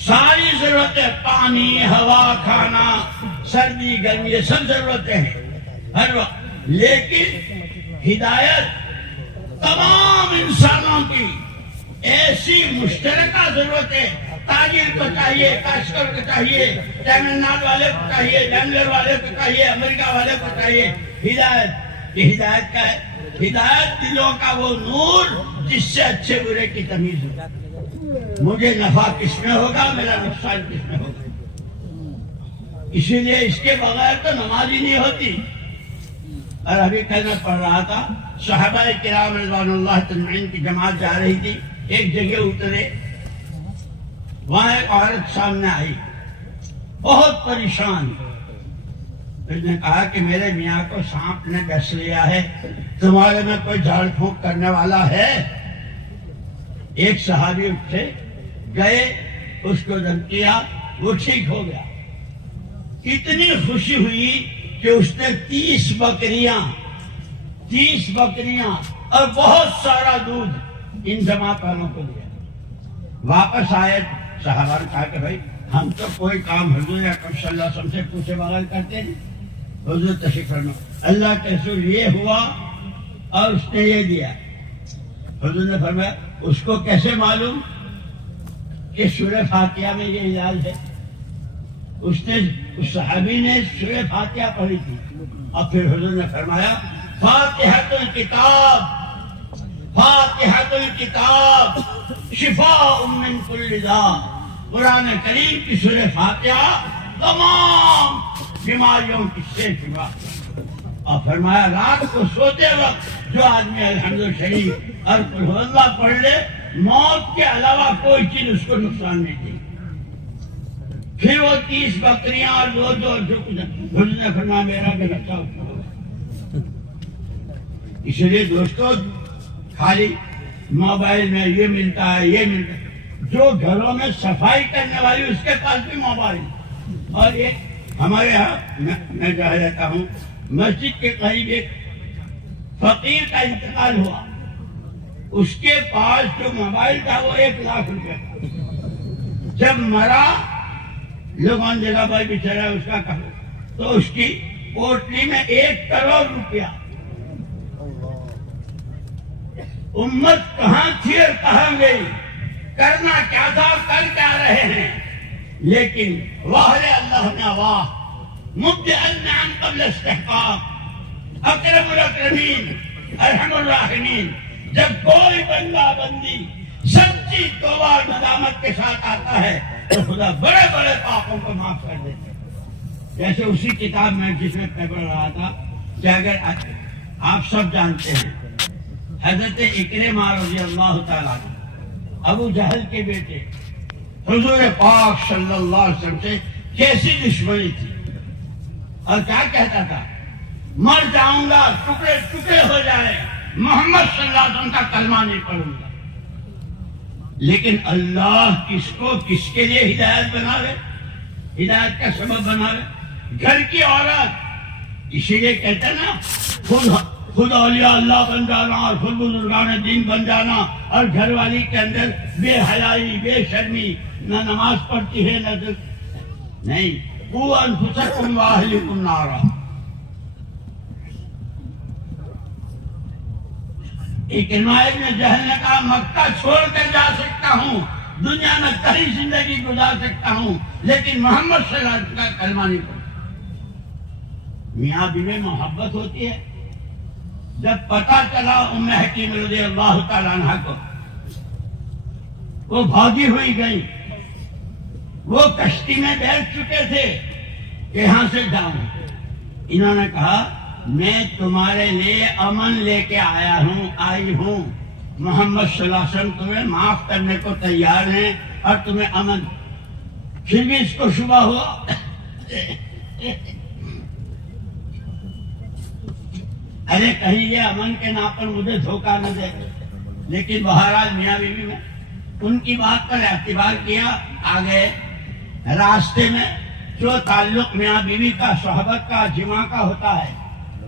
ساری ضرورتیں، پانی، ہوا، کھانا، سردی گرمی، یہ سب ضرورتیں ہیں ہر وقت، لیکن ہدایت تمام انسانوں کی ایسی مشترکہ ضرورت ہے۔ تاجر کو چاہیے، کاشتکار کو چاہیے، تمل ناڈو والے کو چاہیے، بنگلور والے کو چاہیے، امریکہ والے کو چاہیے ہدایت۔ یہ ہدایت کا ہے، ہدایت دلوں کا وہ نور جس سے اچھے برے کی تمیز ہو۔ مجھے نفع کس میں ہوگا، میرا نقصان کس میں ہوگا۔ اسی لیے اس کے بغیر تو نماز ہی نہیں ہوتی۔ اور ابھی کل میں پڑھ رہا تھا، صحابہ کرام رضوان اللہ تجمعین کی جماعت جا رہی تھی، ایک جگہ اترے، وہاں ایک عورت سامنے آئی بہت پریشان۔ اس نے کہا کہ میرے میاں کو سانپ نے ڈس لیا ہے، تمہارے میں کوئی جھاڑ پھونک کرنے والا ہے؟ ایک صحابی اٹھے گئے، اس کو دم کیا، وہ ٹھیک ہو گیا۔ اتنی خوشی ہوئی کہ اس نے 30 بکریاں اور بہت سارا دودھ ان جماعت والوں کو دیا۔ واپس آئے، صحابہ نے کہا کہ بھائی ہم تو کوئی کام حضور اکرم صلی اللہ علیہ وسلم سے پوچھے بغیر کرتے نہیں، حضور تشریف فرما، اللہ کے رسول یہ ہوا اور اس نے یہ دیا۔ حضور نے فرمایا اس کو کیسے معلوم کہ سورہ فاتحہ میں یہ علاج ہے؟ اس صحابی نے سورہ فاتحہ پڑھی تھی، اور پھر حضور نے فرمایا فاتحۃ الکتاب شفاء من کل داء۔ قرآن کریم کی سورہ فاتحہ تمام بیماریوں کی شفا۔ اور فرمایا رات کو سوتے وقت جو آدمی الحمد شریف اور قل هو اللہ پڑھ لے، موت کے علاوہ کوئی چیز اس کو نقصان نہیں دے گی۔ پھر وہ 30 بکریاں اور جو کچھ حضور نے فرمایا میرا بھی بچہ ہوگا۔ اس لیے دوستو، خالی موبائل میں یہ ملتا ہے یہ ملتا ہے، جو گھروں میں صفائی کرنے والی اس کے پاس بھی موبائل۔ اور ایک ہمارے یہاں میں جہاں رہتا ہوں، مسجد کے قریب ایک فقیر کا انتقال ہوا، اس کے پاس جو موبائل تھا وہ 1 لاکھ روپے کا۔ جب مرا لوگوں نے دیکھا بھائی بیچارہ اس کا کہا، تو اس کی پوٹلی میں 1 کروڑ روپیہ۔ امت کہاں تھی اور کہاں گئی، کرنا کیا تھا، کر کیا رہے ہیں؟ لیکن واہ اللہ نے واہ، مبدع النعم قبل استحقاق، اکرم الاکرمین، ارحم الراحمین۔ جب کوئی بندہ بندی سچی توبہ اور ندامت کے ساتھ آتا ہے تو خدا بڑے بڑے پاپوں کو معاف کر دیتے ہیں۔ جیسے اسی کتاب میں جس میں پڑھ رہا تھا کہ اگر آپ سب جانتے ہیں حضرت اکرمہ رضی اللہ تعالیٰ ابو جہل کے بیٹے حضور پاک صلی اللہ علیہ وسلم سے کیسی دشمنی تھی، اور کیا کہتا تھا، مر جاؤں گا، ٹکڑے ٹکڑے ہو جائے، محمد صلی اللہ علیہ وسلم کا کلمہ نہیں پڑھوں گا۔ لیکن اللہ کس کے لیے ہدایت بناوے، ہدایت کا سبب بناوے؟ گھر کی عورت اسی لیے کہتے ہیں نا خود اولیاء اللہ بن جانا اور خود بزرگان دین بن جانا، اور گھر والی کے اندر بے حیائی بے شرمی، نہ نماز پڑھتی ہے نہ نہیں۔ قوا انفسکم واہلکم نارا۔ اکرمہ ابن جہل نے کہا مکہ چھوڑ کر جا سکتا ہوں، دنیا میں کہیں زندگی گزار سکتا ہوں، لیکن محمد صلی اللہ علیہ وسلم کا کلمہ نہیں پڑھتا۔ میاں بیوی میں محبت ہوتی ہے۔ جب پتہ چلا ام حکیم رضی اللہ تعالیٰ عنہ کو، وہ بھاگی ہوئی گئی، وہ کشتی میں بیٹھ چکے تھے کہ یہاں سے جاؤں۔ انہوں نے کہا میں تمہارے لیے امن لے کے آئی ہوں، محمد صلی اللہ علیہ وسلم تمہیں معاف کرنے کو تیار ہیں اور تمہیں امن۔ پھر بھی اس کو شبہ ہوا ارے کہیں یہ امن کے نام پر مجھے دھوکہ نہ دے، لیکن بہرحال میاں بیوی میں ان کی بات پر اعتبار کیا، آگے راستے میں جو تعلق میاں بیوی کا صحبت کا جماع کا ہوتا ہے،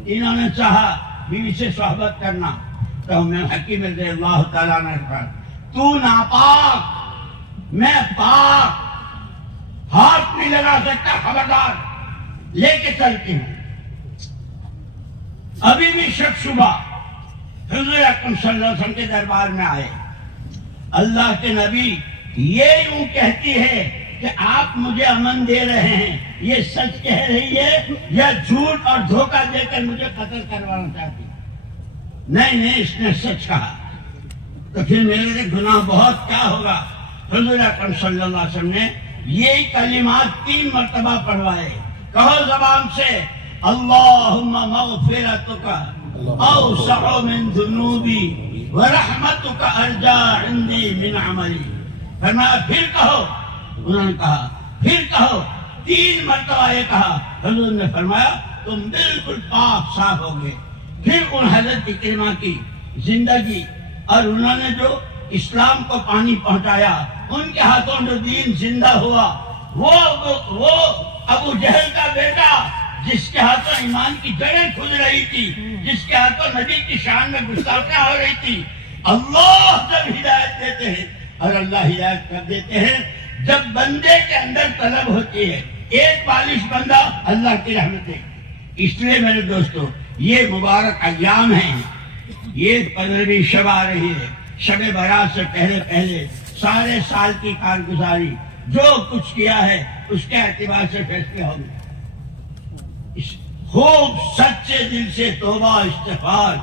انہوں نے چاہا بیوی سے صحبت کرنا، تو میں حکیم رضی اللہ تعالیٰ نے کہا تو ناپاک میں پاک، ہاتھ نہیں لگا سکتا، خبردار لے کے چلتی ہوں۔ ابھی بھی شک شبہ حضور اکرم صلی اللہ علیہ وسلم کے دربار میں آئے، اللہ کے نبی یہ یوں کہتی ہے کہ آپ مجھے امن دے رہے ہیں، یہ سچ کہہ رہی ہے یا جھوٹ اور دھوکہ دے کر مجھے قتل کروانا چاہتی؟ نہیں اس نے سچ کہا، تو پھر میرے لیے گناہ بہت کیا ہوگا۔ حضور اکرم صلی اللہ علیہ وسلم نے یہی کلمات 3 مرتبہ پڑھوائے، کہو زبان سے اللہم مغفرتک اوسع من ذنوبی ورحمتک ارجا عندی من عملی۔ فرمایا پھر کہو، انہوں نے کہا پھر کہو، 3 مرتبہ یہ کہا، حضور نے فرمایا تم بالکل پاک صاف ہو گئے۔ پھر ان حضرت اکرمہ کی زندگی اور انہوں نے جو اسلام کو پانی پہنچایا، ان کے ہاتھوں جو دین زندہ ہوا، وہ ابو جہل کا بیٹا جس کے ہاتھوں ایمان کی جڑیں کھل رہی تھی، جس کے ہاتھوں نبی کی شان میں گستاخیاں ہو رہی تھی، اللہ جب ہدایت دیتے ہیں اور اللہ ہدایت کر دیتے ہیں جب بندے کے اندر طلب ہوتی ہے، ایک بالش بندہ اللہ کی رحمتیں۔ اس لیے میرے دوستو یہ مبارک ایام ہیں، یہ 15ویں شب آ رہی ہے، شب برات سے پہلے سارے سال کی کارگزاری جو کچھ کیا ہے اس کے اعتبار سے فیصلے ہوں گے۔ خوب سچے دل سے توبہ استغفار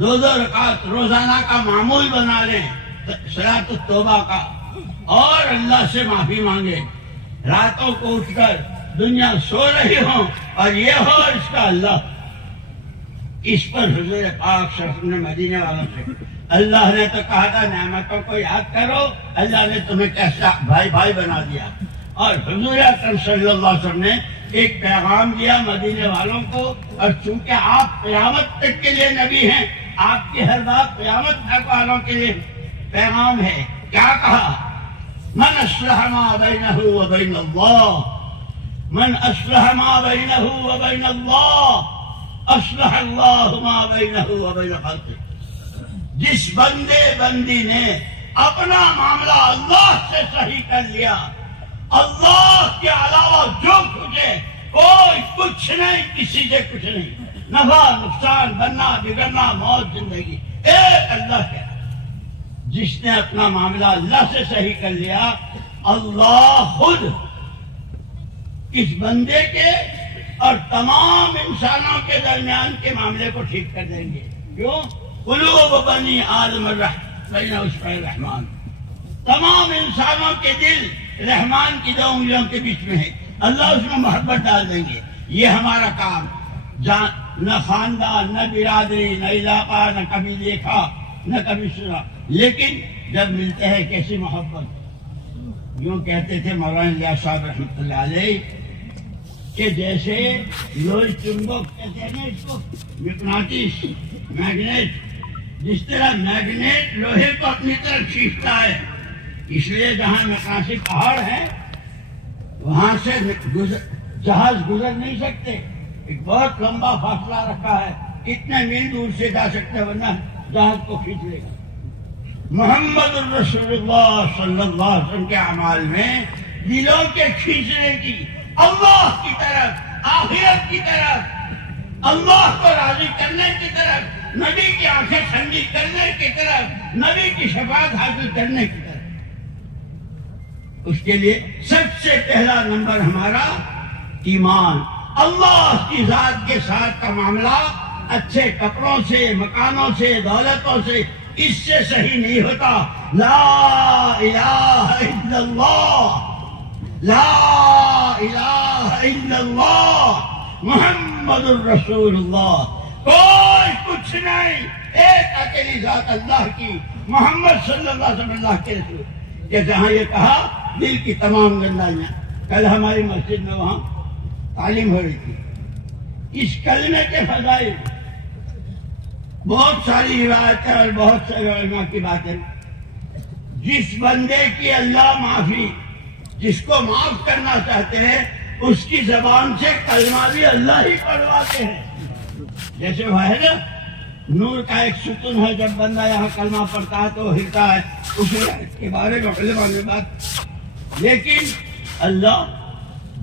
2 رکعت روزانہ کا معمول بنا لیں، صلاۃ التوبہ کا، اور اللہ سے معافی مانگے۔ راتوں کو اٹھ کر دنیا سو رہی ہوں اور یہ ہو اور اس کا اللہ، اس پر حضور پاک صلی اللہ علیہ وسلم نے مدینے والوں سے، اللہ نے تو کہا تھا نعمتوں کو یاد کرو، اللہ نے تمہیں کیسا بھائی بنا دیا۔ اور حضور اکرم صلی اللہ علیہ وسلم نے ایک پیغام دیا مدینے والوں کو، اور چونکہ آپ قیامت تک کے لیے نبی ہیں، آپ کی ہر بات قیامت تک والوں کے لیے پیغام ہے۔ کیا کہا؟ من اصلح ما بینہ وبین اللہ، من اصلح ما بینہ وبین اللہ اصلح اللہ ما بینہ وبین خلقہ۔ جس بندی نے اپنا معاملہ اللہ سے صحیح کر لیا، اللہ کے علاوہ جو کچھ ہے کوئی کچھ نہیں، کسی سے کچھ نہیں، نفع نقصان، بننا بگڑنا، موت زندگی ایک اللہ کا۔ جس نے اپنا معاملہ اللہ سے صحیح کر لیا، اللہ خود اس بندے کے اور تمام انسانوں کے درمیان کے معاملے کو ٹھیک کر دیں گے۔ کیوں؟ قلوب بنی آدم بین اصبع الرحمن، تمام انسانوں کے دل رحمان کی 2 انگلیوں کے بیچ میں ہے، اللہ اس میں محبت ڈال دیں گے۔ یہ ہمارا کام، نہ خاندان، نہ برادری، نہ علاقہ، نہ کبھی دیکھا نہ کبھی سنا، لیکن جب ملتے ہیں کیسی محبت۔ یوں کہتے تھے مولانا الیاس صاحب رحمۃ اللہ علیہ کہ جیسے لوہے چمبک کہتے ہیں نا اس کو، مقناطیس، میگنیٹ، جس طرح میگنیٹ لوہے کو اپنی طرف کھینچتا ہے، اس لیے جہاں مقناطیسی پہاڑ ہے وہاں سے جہاز گزر نہیں سکتے، ایک بہت لمبا فاصلہ رکھا ہے، اتنے میل دور سے جا سکتے ہیں ورنہ جہاز کو کھینچ لے گا۔ محمد الرسول اللہ صلی اللہ علیہ وسلم کے اعمال میں دلوں کے کھینچنے کی، اللہ کی طرف، آخرت کی طرف، اللہ کو راضی کرنے کی طرف، نبی کی آنکھیں ٹھنڈی کرنے کی طرف، نبی کی شفاعت حاصل کرنے کی طرف۔ اس کے لیے سب سے پہلا نمبر ہمارا ایمان، اللہ کی ذات کے ساتھ کا معاملہ اچھے کپڑوں سے، مکانوں سے، دولتوں سے، اس سے صحیح نہیں ہوتا۔ لا الہ الا اللہ، لا الہ الا اللہ محمد الرسول اللہ، کوئی کچھ نہیں، ایک اکیلی ذات اللہ کی، محمد صلی اللہ علیہ وسلم اللہ کے رسول۔ کہ جہاں یہ کہا دل کی تمام گندائیاں، کل ہماری مسجد میں وہاں تعلیم ہو رہی تھی اس کلمے کے فضائل، بہت ساری روایتیں اور بہت سارے علماء کی باتیں۔ جس بندے کی اللہ معافی، جس کو معاف کرنا چاہتے ہیں، اس کی زبان سے کلمہ بھی اللہ ہی پڑھواتے ہیں۔ جیسے وہ ہے نا نور کا ایک ستون ہے، جب بندہ یہاں کلمہ پڑھتا ہے تو ہلتا ہے، اس کے بارے میں علماء نے بات۔ لیکن اللہ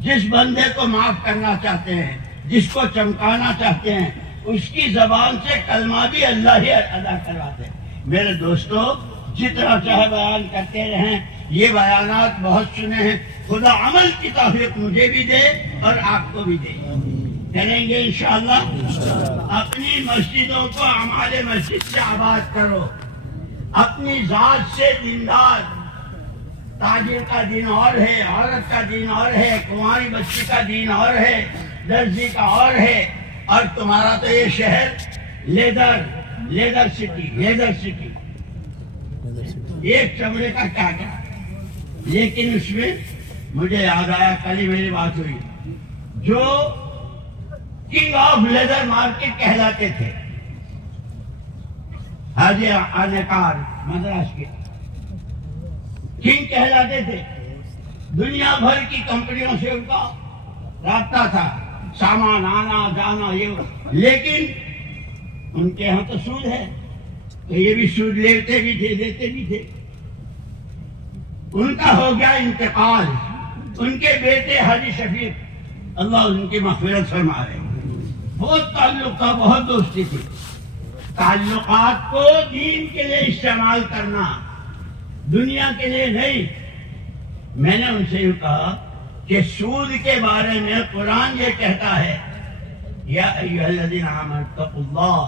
جس بندے کو معاف کرنا چاہتے ہیں، جس کو چمکانا چاہتے ہیں، اس کی زبان سے کلمہ بھی اللہ ہی ادا کرواتے ہیں۔ میرے دوستو، جتنا چاہے بیان کرتے رہیں، یہ بیانات بہت سنے ہیں، خدا عمل کی توفیق مجھے بھی دے اور آپ کو بھی دے۔ کریں گے انشاءاللہ۔ اپنی مسجدوں کو اعمال مسجد سے آباد کرو، اپنی ذات سے دیندار۔ تاجر کا دین اور ہے، عورت کا دین اور ہے، کنواری بچی کا دین اور ہے، درزی کا اور ہے، اور تمہارا تو یہ شہر لیدر سٹی، ایک چمڑے کا کیا کیا۔ لیکن اس میں مجھے یاد آیا، کل ہی میری بات ہوئی، جو کنگ آف لیدر مارکیٹ کہلاتے تھے حاجی آنکار مدراس کے کنگ کہلاتے تھے، دنیا بھر کی کمپنیوں سے ان کا رابطہ تھا، سامان آنا جانا یہ، لیکن ان کے ہاں تو سود ہے، تو یہ بھی سود لیتے بھی تھے دیتے بھی تھے۔ ان کا ہو گیا انتقال، ان کے بیٹے حاجی شفیق، اللہ ان کی مغفرت فرمائے، بہت تعلق تھا، بہت دوستی تھی۔ تعلقات کو دین کے لیے استعمال کرنا، دنیا کے لیے نہیں۔ میں نے ان سے یہ کہا کہ سود کے بارے میں قرآن یہ کہتا ہے، یا ایھا الذین آمنوا اتقوا اللہ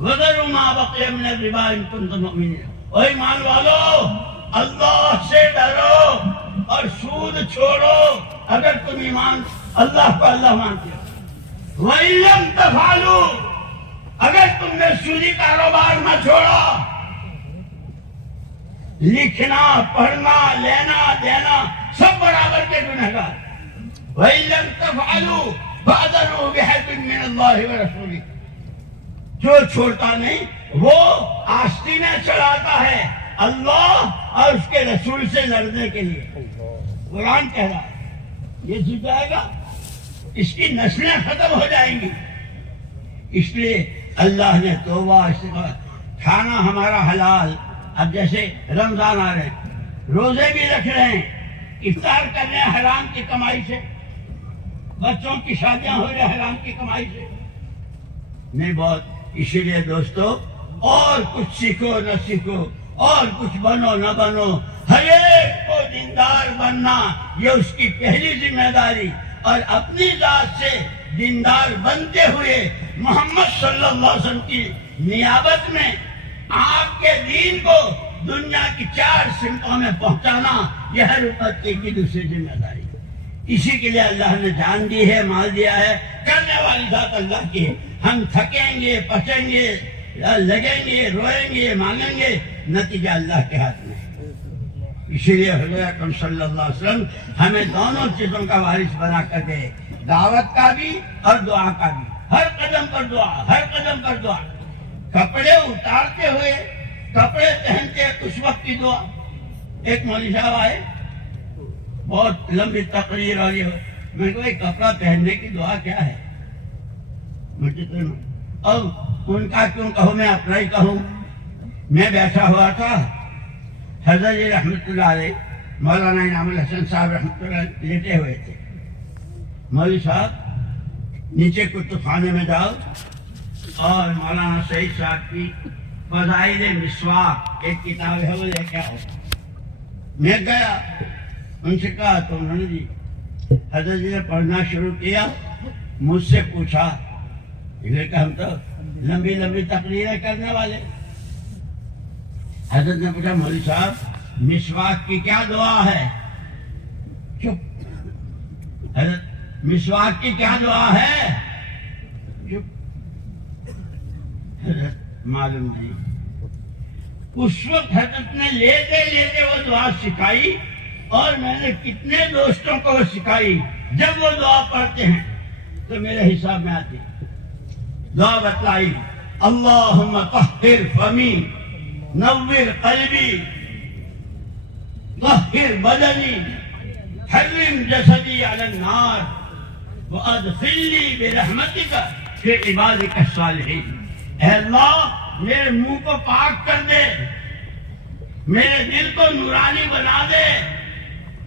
وذروا ما بقی من الربا ان کنتم مؤمنین۔ اے ایمان والو، اللہ سے ڈرو اور سود چھوڑو اگر تم ایمان اللہ کو اللہ مانتے ہو۔ وَإِن لَّمْ تَفْعَلُوا، اگر تم نے سودی کاروبار نہ چھوڑا، لکھنا پڑھنا لینا دینا سب برابر کے گنہگار۔ وَإِن لَّمْ تَفْعَلُوا فَأْذَنُوا بِحَرْبٍ مِّنَ اللَّهِ وَرَسُولِهِ۔ جو چھوڑتا نہیں وہ آستینیں چڑھاتا ہے اللہ اور اس کے رسول سے لڑنے کے لیے۔ قرآن کہہ رہا ہے یہ جیت جائے گا، اس کی نسلیں ختم ہو جائیں گی۔ اس لیے اللہ نے توبہ استغفار، کھانا ہمارا حلال۔ اب جیسے رمضان آ رہے ہیں، روزے بھی رکھ رہے ہیں، افطار کر رہے ہیں حرام کی کمائی سے، بچوں کی شادیاں ہو رہی ہیں حرام کی کمائی سے، نہیں بہت۔ اسی لیے دوستو، اور کچھ سیکھو نہ سیکھو، اور کچھ بنو نہ بنو، ہر ایک کو دیندار بننا یہ اس کی پہلی ذمہ داری، اور اپنی ذات سے دیندار بنتے ہوئے محمد صلی اللہ علیہ وسلم کی نیابت میں آپ کے دین کو دنیا کی 4 سمتوں میں پہنچانا، یہ ہر امت کی دوسری ذمہ داری۔ اسی کے لیے اللہ نے جان دی ہے، مال دیا ہے، کرنے والی ذات اللہ کی ہے۔ ہم تھکیں گے، پچیں گے، لگیں گے، روئیں گے، مانگیں گے، نتیجہ اللہ کے ہاتھ میں ہے۔ اسی لیے حضور اکرم صلی اللہ علیہ وسلم ہمیں دونوں چیزوں کا وارث بنا کر دے، دعوت کا بھی اور دعا کا بھی۔ ہر قدم پر دعا، ہر قدم پر دعا۔ کپڑے اتارتے ہوئے، کپڑے پہنتے اس وقت کی دعا۔ ایک مولوی صاحب آئے، بہت لمبی تقریر، اور یہ میں نے کہا کپڑا پہننے کی دعا کیا ہے؟ اب ان کا کیوں کہوں، میں اپنا ہی کہوں. میں بیٹھا ہوا تھا، حضرت جی رحمۃ اللہ علیہ مولانا انعام الحسن صاحب رحمۃ اللہ علیہ لیٹے ہوئے تھے. مولوی صاحب نیچے کتب خانے میں جاؤ اور مولانا سعید صاحب کی فضائل مسواک ایک کتاب ہے وہ لے کے آؤ. میں گیا، ان سے کہا تو انہوں نے جی حضرت جی نے پڑھنا شروع کیا. مجھ سے پوچھا کہ ہم تو لمبی لمبی تقریریں کرنے والے. حضرت نے پوچھا مولوی صاحب مسواک کی کیا دعا ہے؟ چپ. حضرت مسواک کی کیا دعا ہے؟ چپ. حضرت معلوم نہیں. اس وقت حضرت نے لیتے لیتے وہ دعا سکھائی اور میں نے کتنے دوستوں کو وہ سکھائی. جب وہ دعا پڑھتے ہیں تو میرے حساب میں آتی. دعا بتلائی، اللہم طہر فمی نور قلبی طہر بدنی حرم جسدی علی النار وادخلنی برحمتک فی عبادک الصالحین. اے اللہ میرے منہ کو پاک کر دے، میرے دل کو نورانی بنا دے،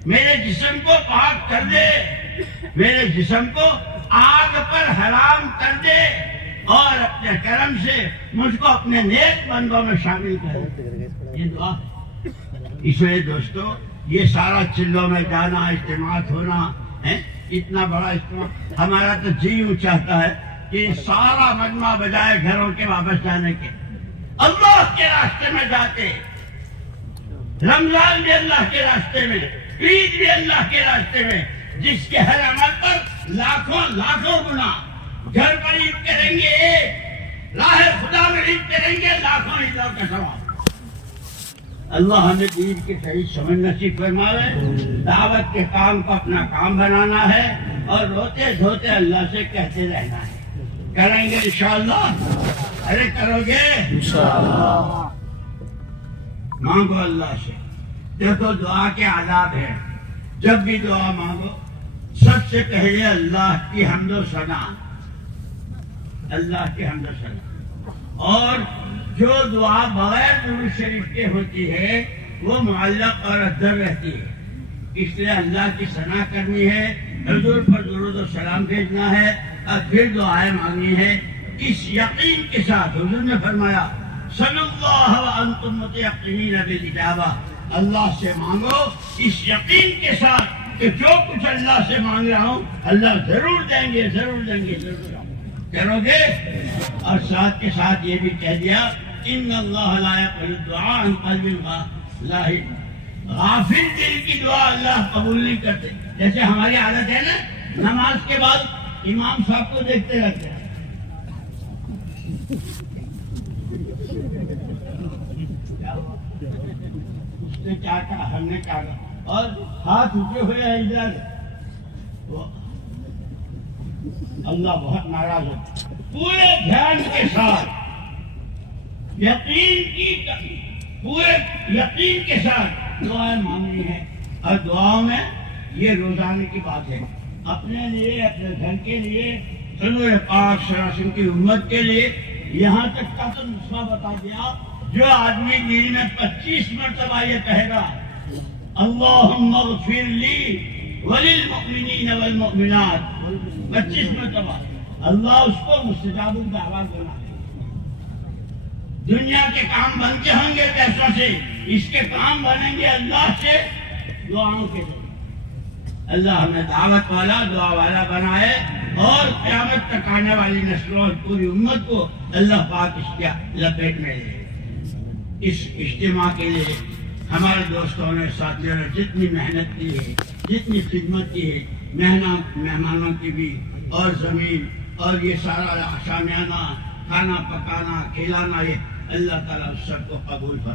میرے جسم کو پاک کر دے، میرے جسم کو آگ پر حرام کر دے اور اپنے کرم سے مجھ کو اپنے نیک بندوں میں شامل کر دے. یہ دعا. اس لیے دوستو یہ سارا چلوں میں جانا، اجتماعات ہونا ہے، اتنا بڑا اجتماع ہمارا تو جی یوں چاہتا ہے کہ سارا مجمع بجائے گھروں کے واپس جانے کے، اللہ کے راستے میں جاتے. رمضان بھی اللہ کے راستے میں، عید بھی اللہ کے راستے میں، جس کے ہر عمل پر لاکھوں لاکھوں گنا. گھر پر عید کریں گے ایک، راہ خدا میں عید کریں گے لاکھوں عیدوں کا ثواب. اللہ ہمیں عید کے صحیح سمجھ نصیب فرمائے. دعوت کے کام کو اپنا کام بنانا ہے اور روتے دھوتے اللہ سے کہتے رہنا ہے. کریں گے انشاءاللہ؟ ارے کرو گے انشاءاللہ. مانگو اللہ سے. دیکھو دعا کے آداب ہیں. جب بھی دعا مانگو سب سے پہلے اللہ کی حمد و ثنا، اللہ کی حمد و ثنا. اور جو دعا بغیر درود شریف کے ہوتی ہے وہ معلق اور ادھر رہتی ہے. اس لیے اللہ کی ثنا کرنی ہے، حضور پر درود و سلام بھیجنا ہے اور پھر دعائیں مانگنی ہے اس یقین کے ساتھ. حضور نے فرمایا صلی اللہ وانتم متیقنین بالاجابہ. اللہ سے مانگو اس یقین کے ساتھ کہ جو کچھ اللہ سے مانگ رہا ہوں اللہ ضرور دیں گے، ضرور دیں گے، ضرور. کرو گے؟ اور ساتھ کے ساتھ یہ بھی کہہ دیا ان اللہ لا يقبل الدعاء عن قلب لاہی. غافل دل کی دعا اللہ قبول نہیں کرتے. جیسے ہماری عادت ہے نا، نماز کے بعد امام صاحب کو دیکھتے رہتے ہیں. اس نے کیا کہا، ہم نے کیا کہا، اور ہاتھ اٹھے ہوئے ہیں ادھر. اللہ بہت ناراض ہے. پورے دھیان کے ساتھ پورے یقین کے ساتھ دعائیں مانگنی ہے. اور دعاؤں میں یہ روزانے کی بات ہے، اپنے لیے، اپنے گھر کے لیے، حضور پاک صلی اللہ علیہ وسلم کی امت کے لیے. یہاں تک کا تو نسخہ بتا دیا، جو آدمی دن میں 25 مرتبہ یہ کہے گا اللہم اغفر لی وللمؤمنین والمؤمنات 25 مرتبہ، اللہ اس کو مستجاب الدعوات بنا دے. دنیا کے کام بنتے ہوں گے پیسوں سے، اس کے کام بنیں گے اللہ سے دعاؤں کے ذریعے. اللہ ہمیں دعوت والا، دعا والا بنائے اور قیامت تک آنے والی نسلوں اور پوری امت کو اللہ پاک اس کے لپیٹ میں لے. اس اجتماع کے لیے ہمارے دوستوں نے، ساتھیوں نے جتنی محنت کی ہے، جتنی خدمت کی ہے، مہمانوں کی بھی، اور زمین اور یہ سارا شامیانہ، کھانا پکانا، کھلانا، یہ اللہ تعالیٰ سب کو قبول فرمائے.